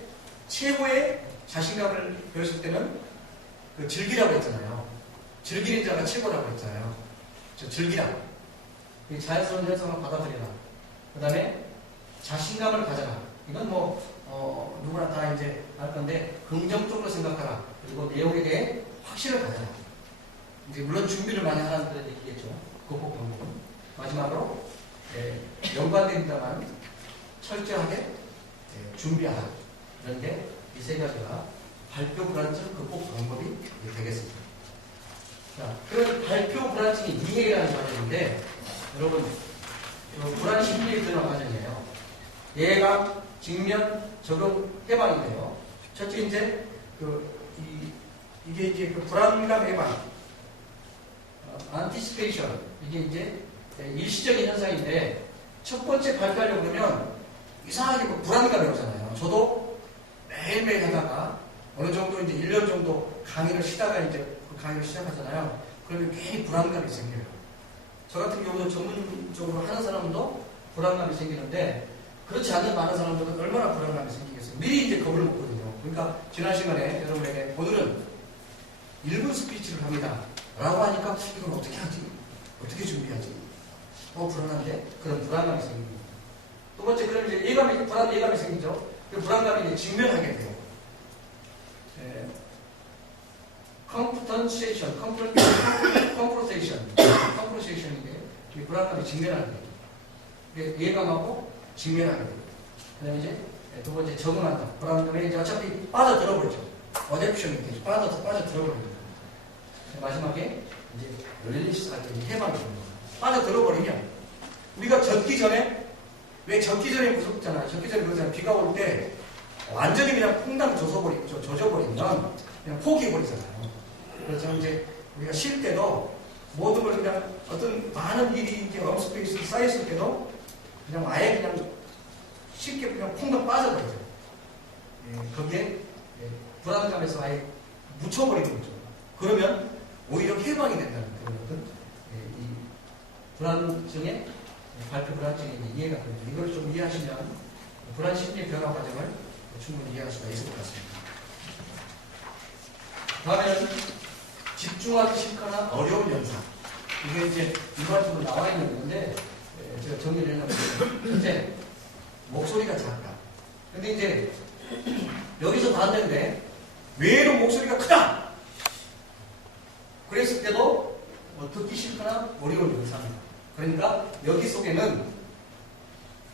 최고의 자신감을 배웠을 때는 그 즐기라고 했잖아요. 즐기는 자가 최고라고 했잖아요. 즐기라. 자연스러운 현상을 받아들여라. 그 다음에 자신감을 가져라. 이건 누구나 다 이제 알 건데, 긍정적으로 생각하라. 그리고 내용에 대해 확신을 가져라. 이제 물론 준비를 많이 하라는 그런 얘기겠죠. 극복 방법은. 마지막으로, 연관됩니다만, 철저하게 준비하라. 이런 게 이 세 가지가 발표 불안증 극복 방법이 되겠습니다. 자, 그런 발표 불안증이 이해라는 과정인데, 여러분, 불안 심리 드러난 과정이에요. 예감, 직면, 적용, 해방인데요. 첫째, 이제, 이게 이제 그 불안감 해방, anticipation, 이게 이제 일시적인 현상인데, 첫 번째 발표하려고 그러면 이상하게 불안감이 오잖아요. 저도 매일매일 하다가 어느 정도 이제 1년 정도 강의를 쉬다가 이제 그 강의를 시작하잖아요. 그러면 괜히 불안감이 생겨요. 저 같은 경우도 전문적으로 하는 사람도 불안감이 생기는데, 그렇지 않는 많은 사람들은 얼마나 불안감이 생기겠어요. 미리 이제 겁을 먹거든요. 그러니까 지난 시간에 여러분에게 오늘은 1분 스피치를 합니다 라고 하니까 이건 어떻게 하지? 어떻게 준비하지? 불안한데? 그런 불안감이 생깁니다. 두 번째, 그럼 이제 예감이 생기죠. 그 불안감이 이제 직면하게 돼요. confrontation, 이게 불안감이 직면하게 돼요. 예감하고 직면하게 돼요. 그 다음에 이제 두 번째, 적응한다. 불안감에 이제 어차피 빠져들어버리죠. 어댑션이 되죠. 빠져들어버립니다. 마지막에 이제 릴리스할 때 해방이 됩니다. 빠져들어버리면 우리가 젖기 전에, 왜 젖기 전에 무섭잖아요. 젖기 전에 그러잖아요. 비가 올 때 완전히 그냥 퐁당 젖어버리면 그냥 포기해버리잖아요. 그래서 이제 우리가 쉴 때도 모든 걸 그냥 어떤 많은 일이 이제 업스페이스에 쌓였을 때도 그냥 아예 그냥 쉽게 그냥 퐁당 빠져버리죠. 거기에 불안감에서 아예 묻혀버리는 거죠. 그러면 오히려 해방이 된다는 그런 어떤 이 불안증의 발표 불안증이 이해가 됩니다. 이걸 좀 이해하시면 불안 심리 변화 과정을 충분히 이해할 수가 있을 것 같습니다. 다음에는 집중하기 싫거나 어려운 현상. 이게 이제 일반적으로 나와 있는 건데, 제가 정리를 해놨습니다. 첫째, 목소리가 작다. 근데 이제 여기서 봤는데 외로 목소리가 크다. 그랬을 때도 듣기 싫거나 어려운 현상입니다. 그러니까 여기 속에는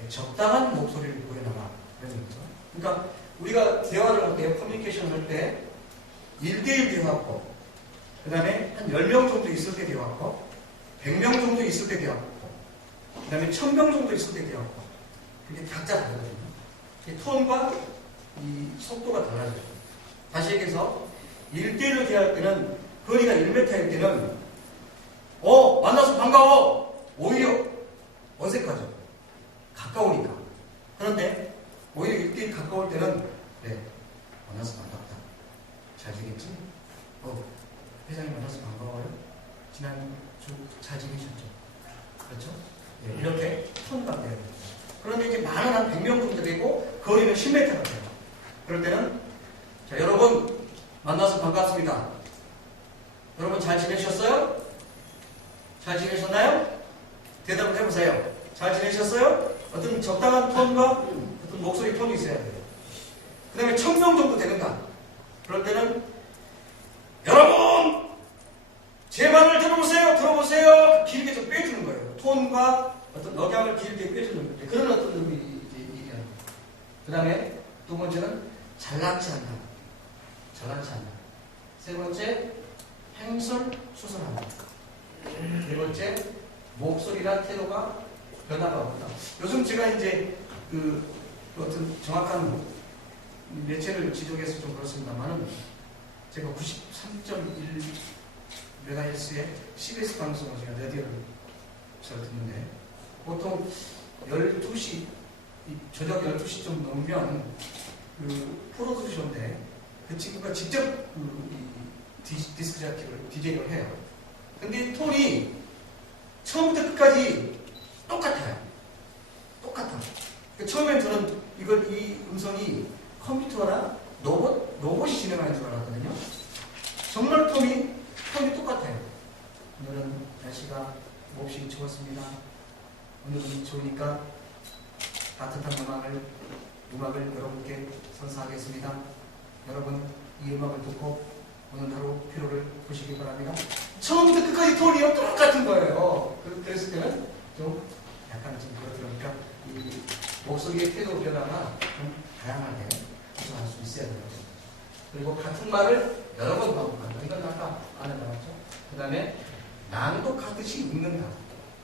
적당한 목소리를 보여놔라. 그런 거죠. 그러니까 우리가 대화를 할 때, 커뮤니케이션을 할 때 1대1 대화하고, 그 다음에 한 10명 정도 있을 때 대화하고, 100명 정도 있을 때 대화하고, 그 다음에 1000명 정도 있을 때 대화하고, 그게 각자 다르거든요. 이 톤과 이 속도가 달라져요. 다시 얘기해서 1대1로 대화할 때는, 거리가 1m일 때는 만나서 반가워! 오히려 어색하죠. 가까우니까. 그런데 오히려 1대1 가까울 때는 만나서 반갑다. 잘 지냈지? 회장님 만나서 반가워요. 지난주 잘 지내셨죠? 그렇죠? 이렇게 톤과 돼요. 그런데 이제 많은 한 100명 정도 되고 거리는 10m가 돼요. 그럴 때는 자, 여러분 만나서 반갑습니다. 여러분 잘 지내셨어요? 잘 지내셨나요? 대답을 해보세요. 잘 지내셨어요? 어떤 적당한 톤과 어떤 목소리 톤이 있어야 돼요. 그 다음에 1000명 정도 되는가? 그럴 때는 여러분! 제 말을 들어보세요! 길게 좀 빼주는 거예요. 톤과 어떤 억양을 길게 빼주는 거예요. 그런 어떤 의미 얘기하는 거예요. 그 다음에 두 번째는 잘나지 않다. 세 번째, 횡설수설한다. 네 번째, 목소리나 태도가 변화가 없다. 요즘 제가 이제 어떤 정확한 매체를 지적해서 좀 그렇습니다만은 제가 93.1MHz의 CBS 방송을 제가 라디오를 잘 듣는데 보통 12시, 저녁 12시 좀 넘으면 그 프로듀서인데 그 친구가 직접 디스크 자키를 DJ를 해요. 근데 톤이 처음부터 끝까지 똑같아요. 똑같아. 처음엔 저는 이 음성이 컴퓨터나 로봇이 진행하는 줄 알았거든요. 정말 톤이 똑같아요. 오늘은 날씨가 몹시 좋았습니다. 오늘은 좋으니까 따뜻한 음악을 여러분께 선사하겠습니다. 여러분 이 음악을 듣고 오늘 하루 피로를 푸시기 바랍니다. 처음부터 끝까지 톤이 똑같은 거예요. 그랬을 때는 좀 약간 좀 그러니까 이 목소리의 태도 변화가 좀 다양하게 구성할 수 있어야 돼요. 그리고 같은 말을 여러 번 반복한다. 이건 아까 안 해봤죠. 그 다음에 낭독하듯이 읽는다.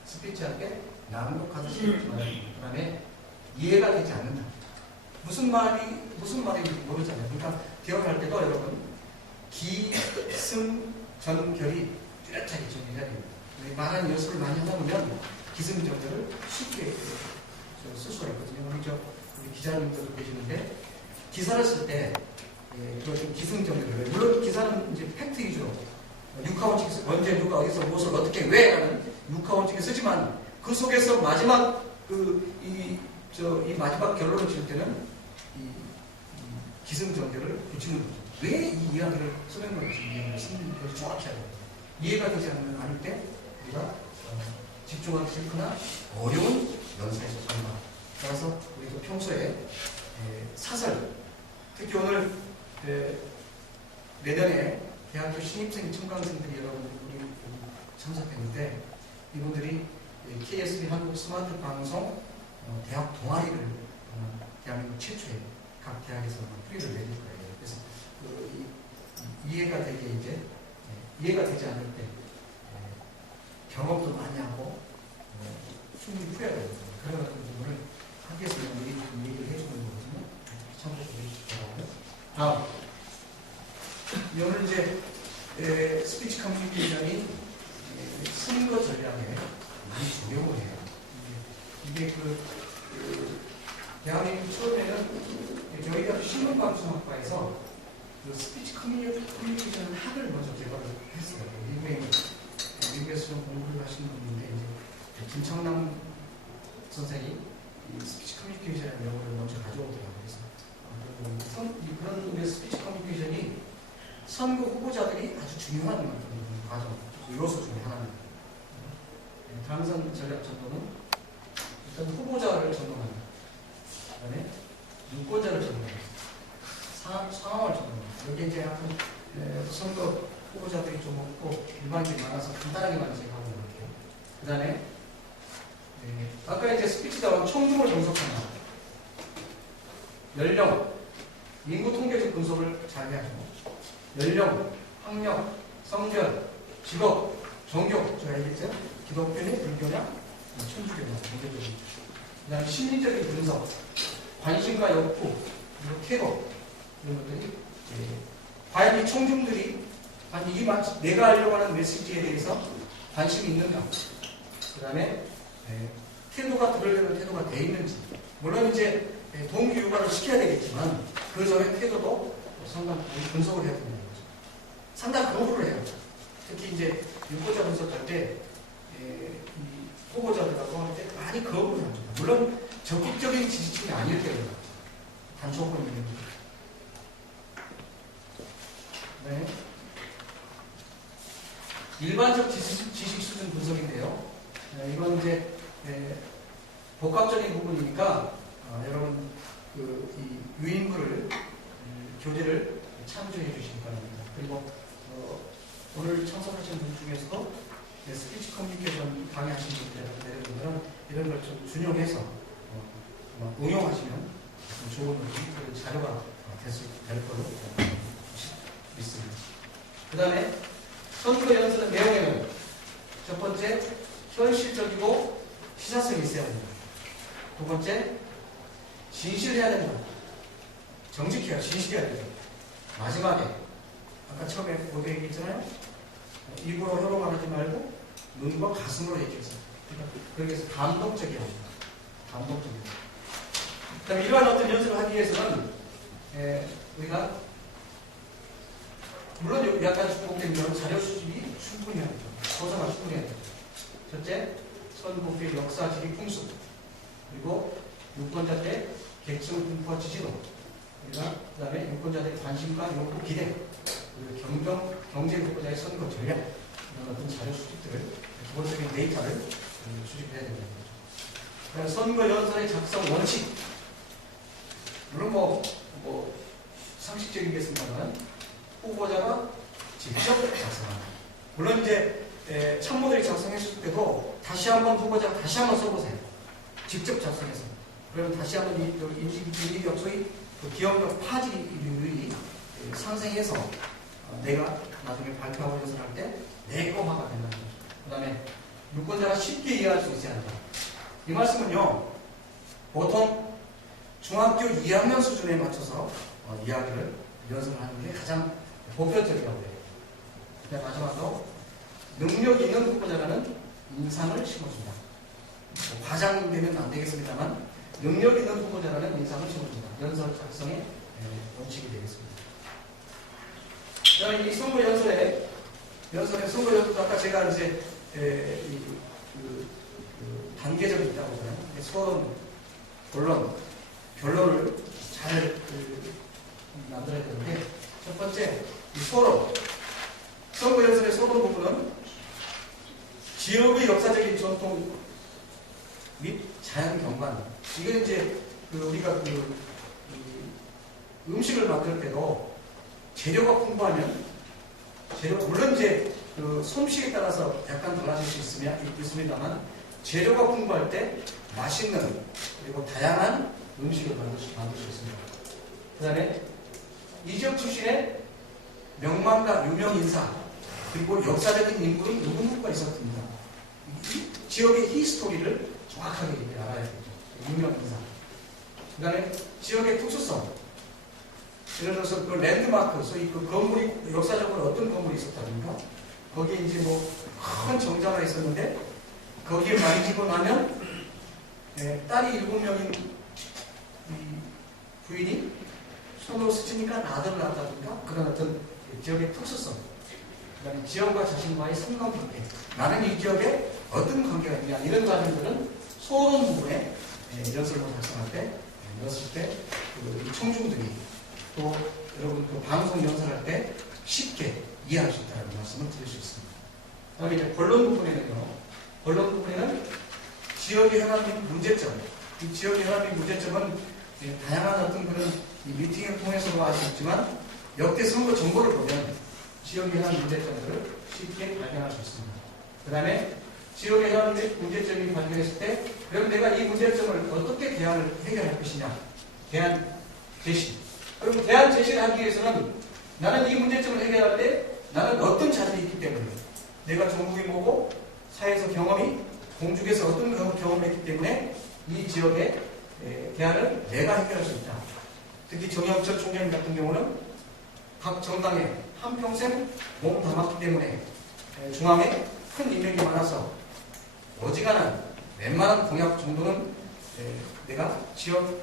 스피치할 때 낭독하듯이 읽는다. 그 다음에 이해가 되지 않는다. 무슨 말인지 모르잖아요. 그러니까 기억할 때도 여러분 기승전결이 뚜렷하게 정리해야 됩니다. 말하는 연습을 많이 하다 보면 기승전결을 쉽게 쓸 수가 있거든요. 우리 기자님들도 계시는데 기사를 쓸 때 기승전결을 물론 기사는 이제 팩트 위주로 육하원칙 언제 누가 어디서 무엇을 어떻게 왜 하는 육하원칙에 쓰지만 그 속에서 마지막 이 마지막 결론을 지을 때는 이 기승전결을 붙이는 거죠. 왜 이 이야기를 쓰는 건지 이해를 쓰는 것을 정확히 해야 돼요. 이해가 되지 않을 때 우리가 집중하기 싫거나 어려운 연습에서 한다. 따라서 우리도 평소에 사설, 특히 오늘 내년에 대학교 신입생 청강생들이 여러분 우리 참석했는데 이분들이 KSB 한국 스마트 방송 대학 동아리를 대한민국 최초의 각 대학에서 뿌리를 내릴 거예요. 그래서 이해가 되지 않을 때 경험도 많이 하고 충분히 풀어야 되거든요. 그런 같은 부분을 학교에서 미리 얘기를 해주는 거거든요. 참고해 주시기 바라고요. 다음, 오늘 이제 스피치 커뮤니케이션이 선거 전략에 많이 적용을 해요. 이게 대한민국 처음에는 저희가 신문방송학과에서 스피치 커뮤니케이션 학을 먼저 개발을 했어요. 미국에서 좀 공부를 하시는 분인데 이제 김청남 선생이 이 스피치 커뮤니케이션이라는 용어를 먼저 가져오더라고요. 그래서 그런 우리 스피치 커뮤니케이션이 선거 후보자들이 아주 중요한 과정, 요소 중에 하나입니다. 당선 전략 전도는 일단 후보자를 전도합니다. 그 다음에 유권자를 전도합니다. 상황을 전도합니다. 여기 이제 약간 선거 후보자들이 좀 없고 일반인이 많아서 간단하게만 제가 하고 있을게요. 그 다음에 아까 이제 스피치다운 청중을 분석한다. 연령, 인구 통계적 분석을 잘 해야죠. 연령, 학력, 성별, 직업, 종교, 저 알겠죠? 기독교냐, 불교냐, 천주교냐, 종교적인. 그 다음에 심리적인 분석, 관심과 욕구, 그리고 태도, 이런 것들이 과연 이 청중들이 내가 하려고 하는 메시지에 대해서 관심이 있는가. 그 다음에 태도가 들으려는 태도가 돼 있는지. 물론 이제 동기 유발을 시켜야 되겠지만 그 전에 태도도 상당히 분석을 해야 된다는 거죠. 상당히 거부를 해요. 특히 이제 유권자 분석할 때 이 후보자들하고 할 때 많이 거부를 하죠. 물론 적극적인 지지층이 아닐 때입니다. 단초권 있는 게. 네. 일반적 지식 수준 분석인데요. 이건 이제 복합적인 부분이니까 여러분 이 유인물을 교재를 참조해 주시기 바랍니다. 그리고 오늘 참석하신 분 중에서도 스피치 커뮤니케이션 강의하신 분들은 이런 걸 좀 준용해서 응용하시면 좋은 자료가 될 거로 믿습니다. 그 다음에 선거 연설의 내용에는 첫 번째, 현실적이고 시사성이 있어야 합니다. 두 번째, 진실해야 됩니다. 정직해야, 진실해야 됩니다. 마지막에 아까 처음에 뭐도 얘기했잖아요. 입으로 혀로 말하지 말고 눈과 가슴으로 얘기해서. 그러니까 그래서 감동적이야. 감동적이야. 그다음에 이러한 어떤 연습을 하기 위해서는 우리가 물론 약간 중복되면 자료 수집이 충분히 해야 돼요. 소사가 충분히 해야 돼요. 첫째, 선곡의 역사적인 풍습. 그리고 유권자 때 계층 분포와 지지도. 그 다음에 유권자들의 관심과 요구, 기대. 그리고 경제 유권자의 선거 전략. 이런 어떤 자료 수집들을, 기본적인 데이터를 수집해야 된다는 거죠. 그다음에 선거 연설의 작성 원칙. 물론 상식적이겠습니다만 후보자가 직접 작성한다. 물론 이제 참모들이 작성했을 때도 다시 한번 후보자가 다시 한번 써보세요. 직접 작성해서. 그러면 다시 한번 인지력 소위 기억력 파지율이 상승해서 내가 나중에 발표하고 연설할 때 내거화가 된다는 거죠. 그 다음에 유권자가 쉽게 이해할 수 있어야 한다. 이 말씀은요, 보통 중학교 2학년 수준에 맞춰서 이야기를 연습을 하는 게 가장 보편적이라고 해요. 네, 마지막으로 능력 있는 후보자라는 인상을 심어준다. 과장되면 안 되겠습니다만 능력 있는 후보자라는 인상을 심어준다. 연설 작성의 원칙이 되겠습니다. 그다음에 이 선거 연설에 선거 연설도 아까 제가 이제 단계적이 있다고 하잖아요. 소론, 본론, 결론을 잘 만들어야 되는데 첫 번째 이 소론, 선거 연설의 소론 부분은 지역의 역사적인 전통 및 자연 경관. 이건 이제 우리가 음식을 만들 때도 재료가 풍부하면 물론 이제 솜씨에 따라서 약간 달라질 수 있습니다만 재료가 풍부할 때 맛있는 그리고 다양한 음식을 만들 수 있습니다. 그 다음에 이 지역 출신의 명망가, 유명 인사 그리고 역사적인 인물은 누구누구가 있었습니다. 이 지역의 히스토리를 정확하게 알아야겠죠. 유명 인사. 그 다음에 지역의 특수성. 예를 들어서 그 랜드마크, 소위 그 건물이 역사적으로 어떤 건물이 있었다든가 거기에 이제 큰 정자가 있었는데 거기에 만지고 나면 딸이 7명인 부인이 손으로 스치니까 아들을 낳았다든가 그런 어떤 지역의 특수성. 그 다음에 지역과 자신과의 상관관계. 나는 이 지역에 어떤 관계가 있냐 이런 과정들은 소론 부분에 연설을 작성할 때 넣었을 때 이 청중들이 또 여러분 또 방송 연설할 때 쉽게 이해할 수 있다는 말씀을 드릴 수 있습니다. 그다음에 이제 본론 부분에는요. 본론 부분에는 지역의 현안 및 문제점. 이 지역의 현안 및 문제점은 다양한 어떤 그런 미팅을 통해서도 알 수 있지만 역대 선거 정보를 보면 지역의 현안 문제점들을 쉽게 발견할 수 있습니다. 그 다음에 지역의 현안 및 문제점이 발견했을 때 그럼 내가 이 문제점을 어떻게 해결할 것이냐. 대안 제시. 그럼 대안 제시를 하기 위해서는 나는 이 문제점을 해결할 때 나는 어떤 자질이 있기 때문에 내가 전국이 뭐고 사회에서 경험이 공중에서 어떤 경험을 했기 때문에 이 지역의 대안을 내가 해결할 수 있다. 특히 정영철 총장님 같은 경우는 각 정당에 한평생 몸 담았기 때문에 중앙에 큰 인맥이 많아서 어지간한 웬만한 공약 정도는 내가 지역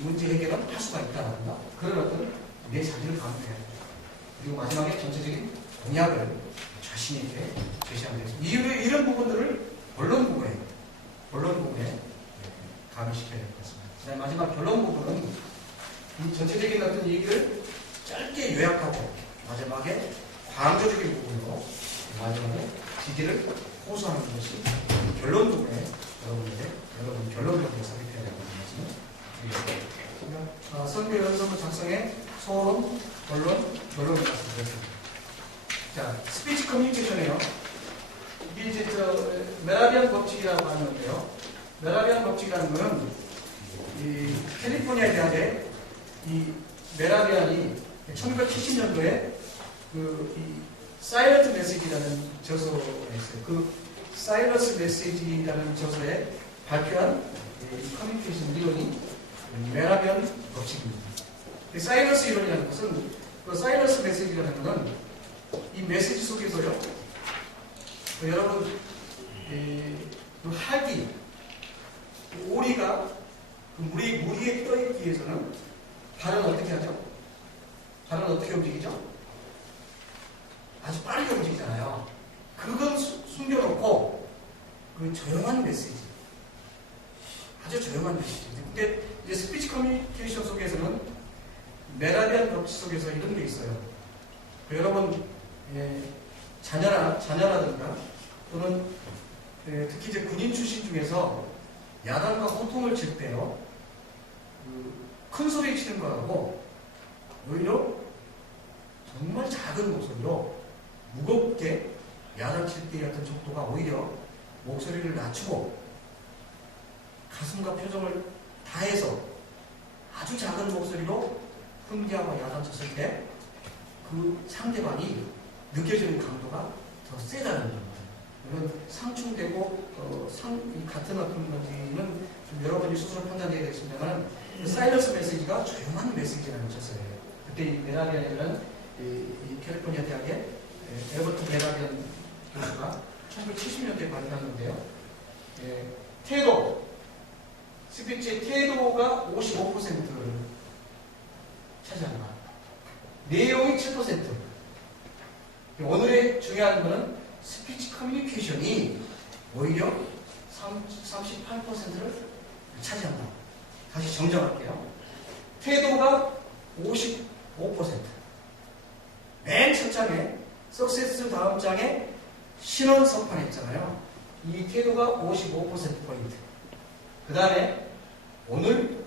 문제 해결은 할 수가 있다든가 그런 어떤 내 자질을 강조해야 합니다. 그리고 마지막에 전체적인 공약을 자신 있게 제시하면 되겠습니다. 이런 부분들을 본론 부분에 가미시켜야 될 것 같습니다. 그다음에 마지막 결론 부분은 이 전체적인 어떤 얘기를 짧게 요약하고 마지막에 광조적인 부분으로 마지막에 지지를 호소하는 것이 결론 부분에 여러분 결론을 삽입해야 된다는 말씀을 드리겠습니다. 선거 연설문 작성에 소론, 본론, 결론을 말씀드렸습니다. 자, 스피치 커뮤니케이션이에요. 이게 이제 메라비안 법칙이라고 하는 건데요. 메라비안 법칙이라는 것은 이 캘리포니아 대학의 이 메라비안이 1970년도에 이 사이런트 메시지라는 저서에 있어요. 그 사이런트 메시지라는 저서에 발표한 이 커뮤니케이션 이론이 메라비안 법칙입니다. 사이런스 이론이라는 것은 그 사이런스 메시지라는 것은 이 메시지 속에서요, 여러분, 그 학이, 오리가 그 무리에 떠있기 위해서는 발은 어떻게 하죠? 발은 어떻게 움직이죠? 아주 빠르게 움직이잖아요. 그건 숨겨놓고 그 조용한 메시지, 아주 조용한 메시지. 근데 이제 스피치 커뮤니케이션 속에서는 메라비안 법칙 속에서 이런 게 있어요. 여러분 자녀라든가 또는 특히 이제 군인 출신 중에서 야단과 호통을 칠 때요, 큰 소리 치는 거하고 오히려 정말 작은 목소리로 무겁게 야단칠 때 같은 족도가 오히려 목소리를 낮추고 가슴과 표정을 다해서 아주 작은 목소리로 훈계와 야단쳤을 때 그 상대방이 느껴지는 강도가 더 세다는 겁니다. 물론 상충되고 같은 어떤 건지는 좀 여러분이 스스로 판단해야 되겠습니다만 사이러스 메시지가 조용한 메시지라는 것이었어요. 그때 이 메라비안이라는 이 캘리포니아 대학의 에버트 메라비안 교수가 1970년대에 발표한 건데요. 스피치의 태도가 55%를 차지한다. 내용이 7%. 오늘의 중요한 것은 스피치 커뮤니케이션이 오히려 38%를 차지한다. 다시 정정할게요. 태도가 55%. 맨 첫 장에 석세스 다음 장에 신원 석판에 있잖아요. 이 태도가 55%포인트. 그 다음에 오늘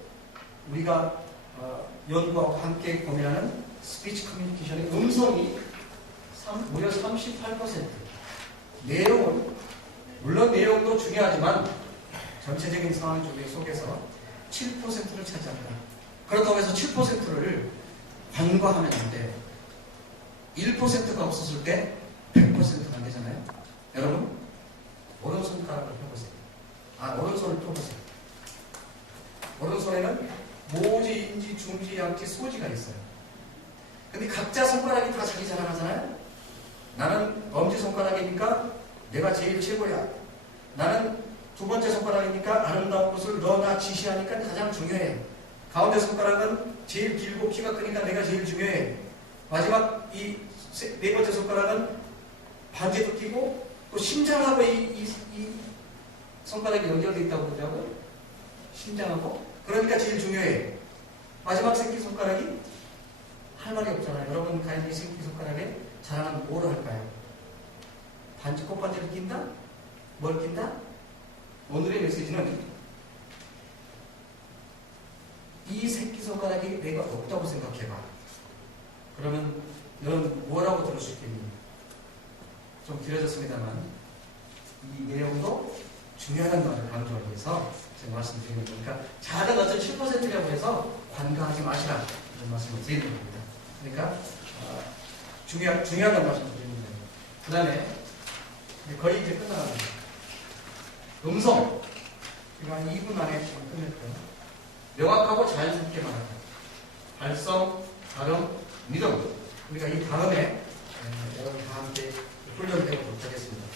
우리가 연구하고 함께 고민하는 스피치 커뮤니케이션의 음성이 무려 38%. 내용은 물론 내용도 중요하지만 전체적인 상황 속에서 7%를 차지한다. 그렇다고 해서 7%를 간과하면 안 돼. 1%가 없었을 때 100%가 안 되잖아요. 여러분 오른손가락을 펴보세요. 오른손을 펴보세요. 오른손에는 모지, 인지, 중지, 양지, 소지가 있어요. 근데 각자 손가락이 다 자기 자랑하잖아요. 나는 엄지손가락이니까 내가 제일 최고야. 나는 두 번째 손가락이니까 아름다운 것을 너나 지시하니까 가장 중요해. 가운데 손가락은 제일 길고 키가 크니까 내가 제일 중요해. 마지막 이 네 번째 손가락은 반지도 끼고 또 심장하고 이 손가락이 연결되어 있다고 그러더라고요. 심장하고. 그러니까 제일 중요해. 마지막 새끼손가락이 할 말이 없잖아요. 여러분 과연 이 새끼손가락에 자랑은 뭐로 할까요? 반지 꽃반지를 낀다? 뭘 낀다? 오늘의 메시지는 이 새끼손가락이 내가 없다고 생각해봐. 그러면 너는 뭐라고 들을 수 있겠니? 좀 길어졌습니다만 이 내용도 중요한 말을 강조하기 위해서 제가 말씀드리는 거니까 작은 어떤 7%라고 해서 관가하지 마시라 이런 말씀을 드리는 겁니다. 그러니까 중요한 걸 말씀드리는 거예요. 그 다음에 거의 이제 끝나갑니다. 음성 이거 한 2분 안에 끝낼 거예요. 명확하고 자연스럽게 말하다. 발성, 발음, 믿음. 우리가 이 다음에 여러분 다 함께 훈련을 해보도록 하겠습니다.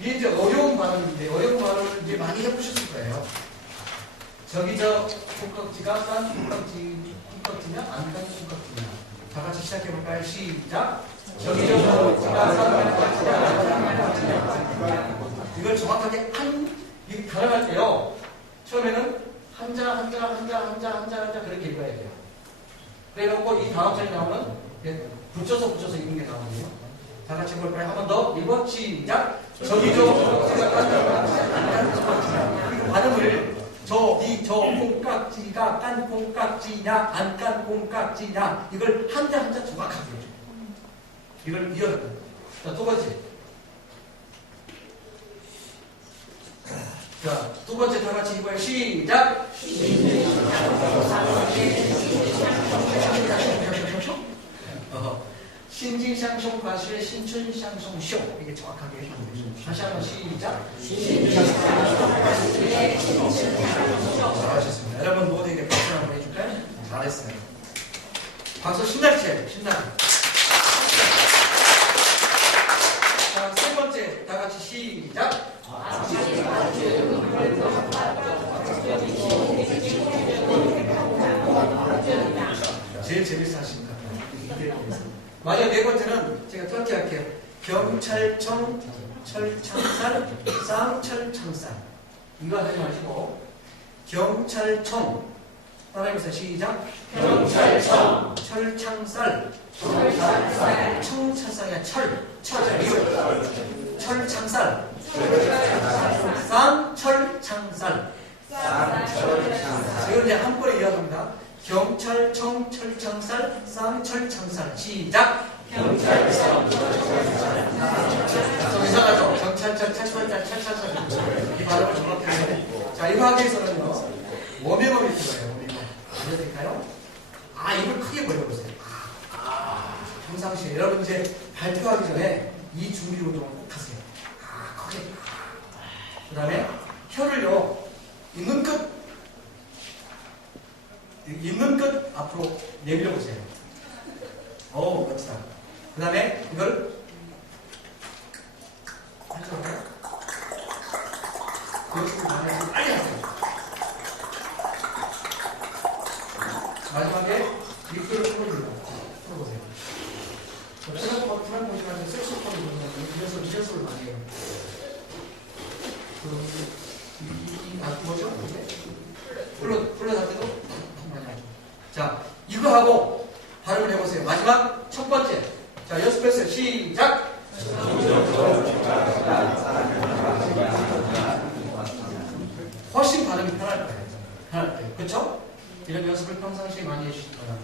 이게 이제 어려운 발음인데 어려운 발음을 이제 많이 해보셨을 거예요. 저기 저 콩깍지가 깐 콩깍지냐 안 깐 콩깍지냐. 다 같이 시작해볼까요? 시작. 저기 저 콩깍지가 깐 콩깍지냐. 이걸 정확하게 이 발음할 때요. 처음에는 한자 그렇게 읽어야 돼요. 그래놓고 이 다음 장에 나오는 붙여서 읽는 게 나오거든요. 다 같이 해볼까요? 한 번 더. 이번 시작. 저기 저 발음을 저기 저 콩깍지가 깐 콩깍지냐 안 깐 콩깍지냐 이걸 한자 정확하게 해줘. 이걸 이어서. 자, 두 번째. 자, 두 번째 다 같이 이번에 시작. 신진샹숑 과수의 신춘샹숑쇼 이게 정확하게 해주면 되죠. 다시 한번 시작. 잘하셨습니다. 여러분 모두에게 박수 한번 해줄까요? 잘했어요. 박수 신나게 쳐요. 신나게. 마지막 네 번째는 제가 던지 할게요. 경찰청, 철창살, 쌍철창살. 이거 하지 마시고 경찰청 따라해보세요. 시작. 경찰청, 철창살, 철창살, 청철상이야. 철창살, 쌍철창살, 쌍철창살. 쌍철창살. 이걸 이제 한 번에 이어갑니다. 경찰청, 철창살, 쌍철창살. 시작. 경찰청, 좀 이상하죠? 경찰청, 철창살. 이 발음을 정확히 해야 돼. 자, 이거 하기 위해서는요, 워밍업이 필요해요. 워밍업. 알려드릴까요? 입을 크게 벌려보세요. 평상시에 여러분 이제 발표하기 전에 이 준비 운동을 꼭 하세요. 크게. 그 다음에 혀를요, 있는 끝 앞으로 내밀어 보세요. 멋지다. 그 다음에 이걸 빨리 하세요. 마지막에 입술을 풀어보세요. 프랑 보시면 섹소폰을 보시면 리허설을 많이 해요. 뭐죠? 플랫 할 때도 많이 하죠. 자, 이거 하고 발음을 해보세요. 마지막 첫 번째. 자, 연습했어요. 시작! 훨씬 발음이 편할 거예요. 그렇죠? 이런 연습을 평상시에 많이 해주실 거예요.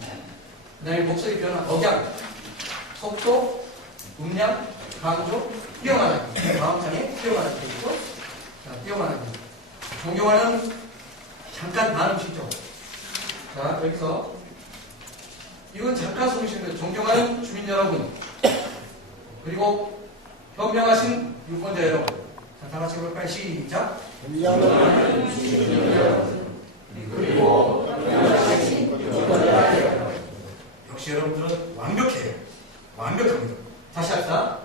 그 다음에 목소리 변화, 억양, 속도, 음량, 강조, 뛰어나가기. 다음 장에 뛰어나가기 있죠? 자, 뛰어나가기. 존경하는 잠깐 발음 쉽죠? 자, 여기서 이건 잠깐 소개시는데 존경하는 주민 여러분, 그리고 현명하신 유권자 여러분. 자, 다 같이 해볼까요? 시작. 존경하는 주민 여러분, 그리고 현명하신 유권자 여러분. 역시 여러분들은 완벽해요. 완벽합니다. 다시 합시다.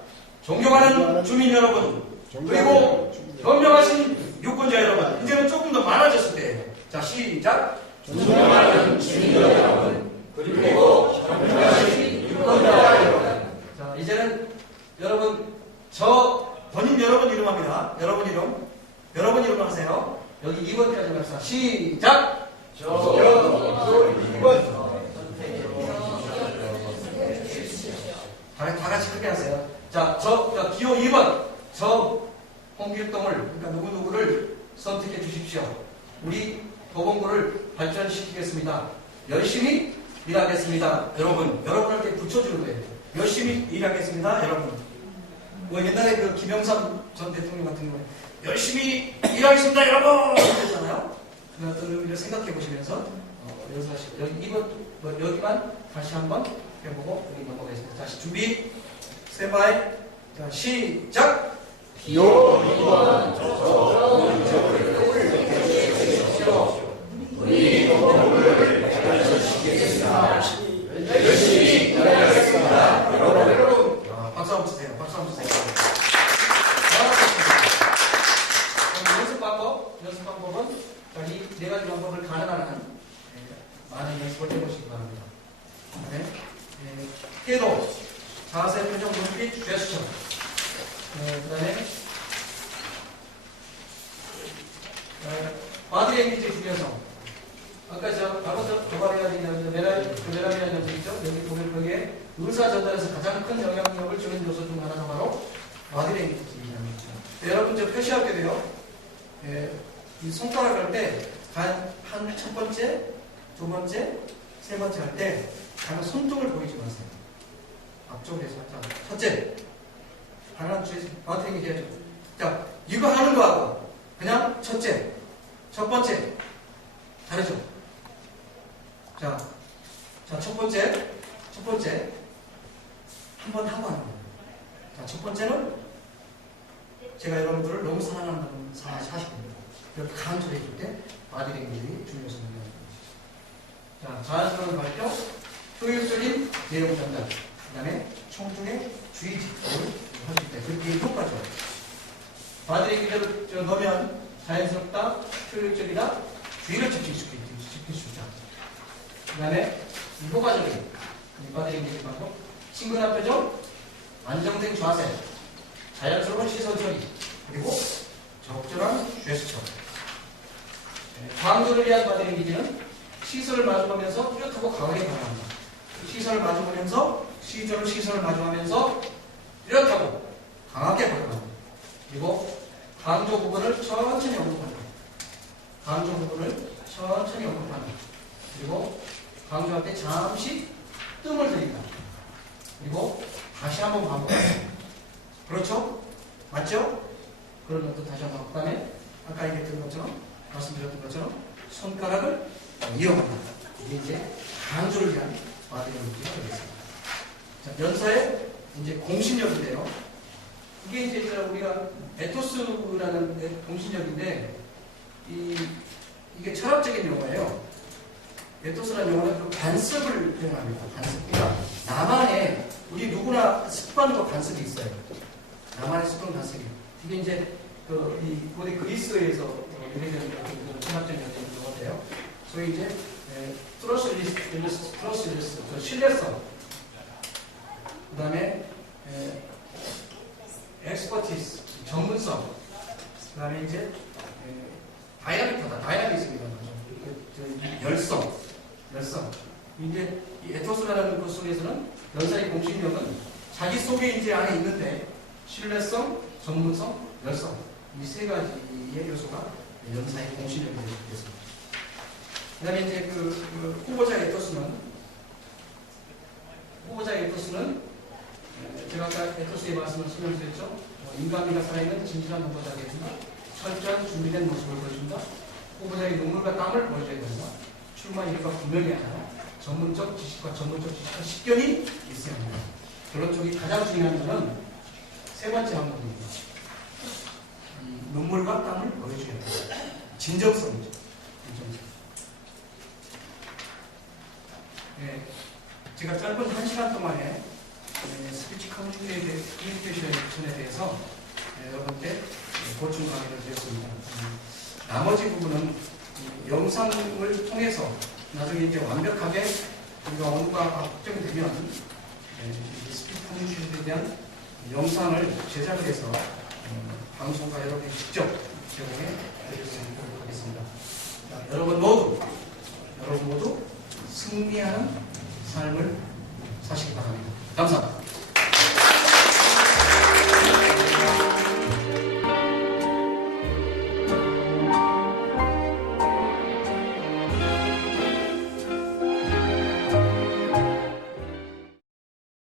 존경하는 주민 여러분, 그리고 현명하신 유권자 여러분. 이제는 조금 더 많아졌을 때예요. 자, 시작. 존경하는 주민 여러분, 그리고 현명하신 유권자 여러분. 자, 이제는 여러분, 본인 여러분 이름 합니다. 여러분 이름 하세요. 여기 2번까지 합시다. 시작. 저 2번. 다 같이 크게 하세요. 자, 기호 2번. 홍길동을, 그러니까 누구누구를 선택해 주십시오. 우리 도봉구를 발전시키겠습니다. 열심히 일하겠습니다. 여러분한테 붙여주는 거예요. 열심히 일하겠습니다. 여러분. 옛날에 그 김영삼 전 대통령 같은 경우에 열심히 일하겠습니다. 여러분! 그랬잖아요. 그 어떤 의미를 생각해 보시면서 연습하시고. 여기만 다시 한번 해보고 여기 넘어가겠습니다. 다시 준비. 스탠바이. 자, 시작! 기호 2번 우리 도봉구를 발전시키겠습니다. 열심히 일하겠습니다. 여러분. 박수 한번 주세요. 연습 방법은 이 네 가지 방법을 가능한 한 많은 연습을 해보시기 바랍니다. 네. 태도, 자세, 표정, 눈빛, 제스처. 그 다음에 바디랭귀지 중요성. 아까 바로 도발해야 되는 메라미라는 연습 있죠? 여기 보면 거기에 의사 전달에서 가장 큰 영향력을 주는 요소 중 하나가 바로 바디랭귀지입니다. 여러분 표시하게 돼요. 이 손가락 할 때 한 첫 번째, 두 번째, 세 번째 할 때 가면 손등을 보이지 마세요. 앞쪽에서. 자, 첫째. 하나, 바디랭귀지 해야죠. 자, 이거 하는 거하고 그냥 첫째, 첫 번째. 다르죠? 자, 첫 번째. 한 번 하고 하는 거예요. 자, 첫 번째는 제가 여러분들을 너무 사랑한다는 사실입니다. 그렇게 강조를 해줄 때 바디랭귀지 중요성을 자, 자연스러운 발표, 효율적인 내용 전달, 그 다음에 총중의 주의 집중을 하실 때 그렇게 효과죠. 바디랭귀지를 넣으면 자연스럽다, 효율적이다, 주의를 집중시킬 수 있다. 그 다음에 효과적인 바디랭귀지 방법, 친근한 표정, 안정된 자세, 자연스러운 시선 처리, 그리고 적절한 제스처. 광조를 위한 바디랭귀지는 시선을 마주하면서 뚜렷하고 강하게 반응합니다. 시선을 마주보면서 시선을 마주하면서 뚜렷하고 강하게 반응합니다. 그리고 강조 부분을 천천히 언급합니다. 강조 부분을 천천히 언급합니다. 그리고 강조할 때 잠시 뜸을 들입니다. 그리고 다시 한번 반복합니다. 그렇죠? 맞죠? 그러면 또 다시 한번 그다음에 아까 얘기했던 것처럼 말씀드렸던 것처럼 손가락을 이어갑니다. 이게 이제 강조를 위한 바디랭귀지가 되겠습니다. 자, 연사의 이제 공신력인데요. 이게 이제 우리가 에토스라는 공신력인데 이게 철학적인 용어예요. 에토스라는 용어는 그 관습을 표현합니다. 관습. 그러니까 나만의 우리 누구나 습관과 관습이 있어요. 나만의 습관 관습이. 이게 이제 이 고대 그리스에서 유래된 철학적인 용어인데요. 소위 이제 트러스리스, 신뢰성. 그다음에 엑스퍼티스, 전문성. 그다음에 이제 다이나미즘이라는 거죠. 열성. 이제 이 에토스라는 것 속에서는 연사의 공신력은 자기 속에 이제 안에 있는데 신뢰성, 전문성, 열성 이 세 가지의 요소가 연사의 공신력이 되겠습니다. 그다음에 이제 후보자의 에토스는 제가 아까 에토스의 말씀을 설명드렸죠. 인간미가 살아있는 진실한 후보자가 되겠습니다. 철저한 준비된 모습을 보여준다. 후보자의 눈물과 땀을 보여줘야 된다. 출마 이유가 분명히 하나. 전문적 지식과 식견이 있어야 합니다. 그런 쪽이 가장 중요한 것은 세 번째 항목입니다. 눈물과 땀을 보여줘야 됩니다. 진정성이죠. 네, 제가 짧은 1시간 동안에 스피치 커뮤니케이션에 대해서 여러분께 보충 강의를 드렸습니다. 나머지 부분은 영상을 통해서 나중에 이제 완벽하게 우리가 언어가 확정이 되면 스피치 커뮤니케이션에 대한 영상을 제작을 해서 방송과 여러분이 직접 제공해 드릴 수 있도록 하겠습니다. 여러분 모두 승리하는 삶을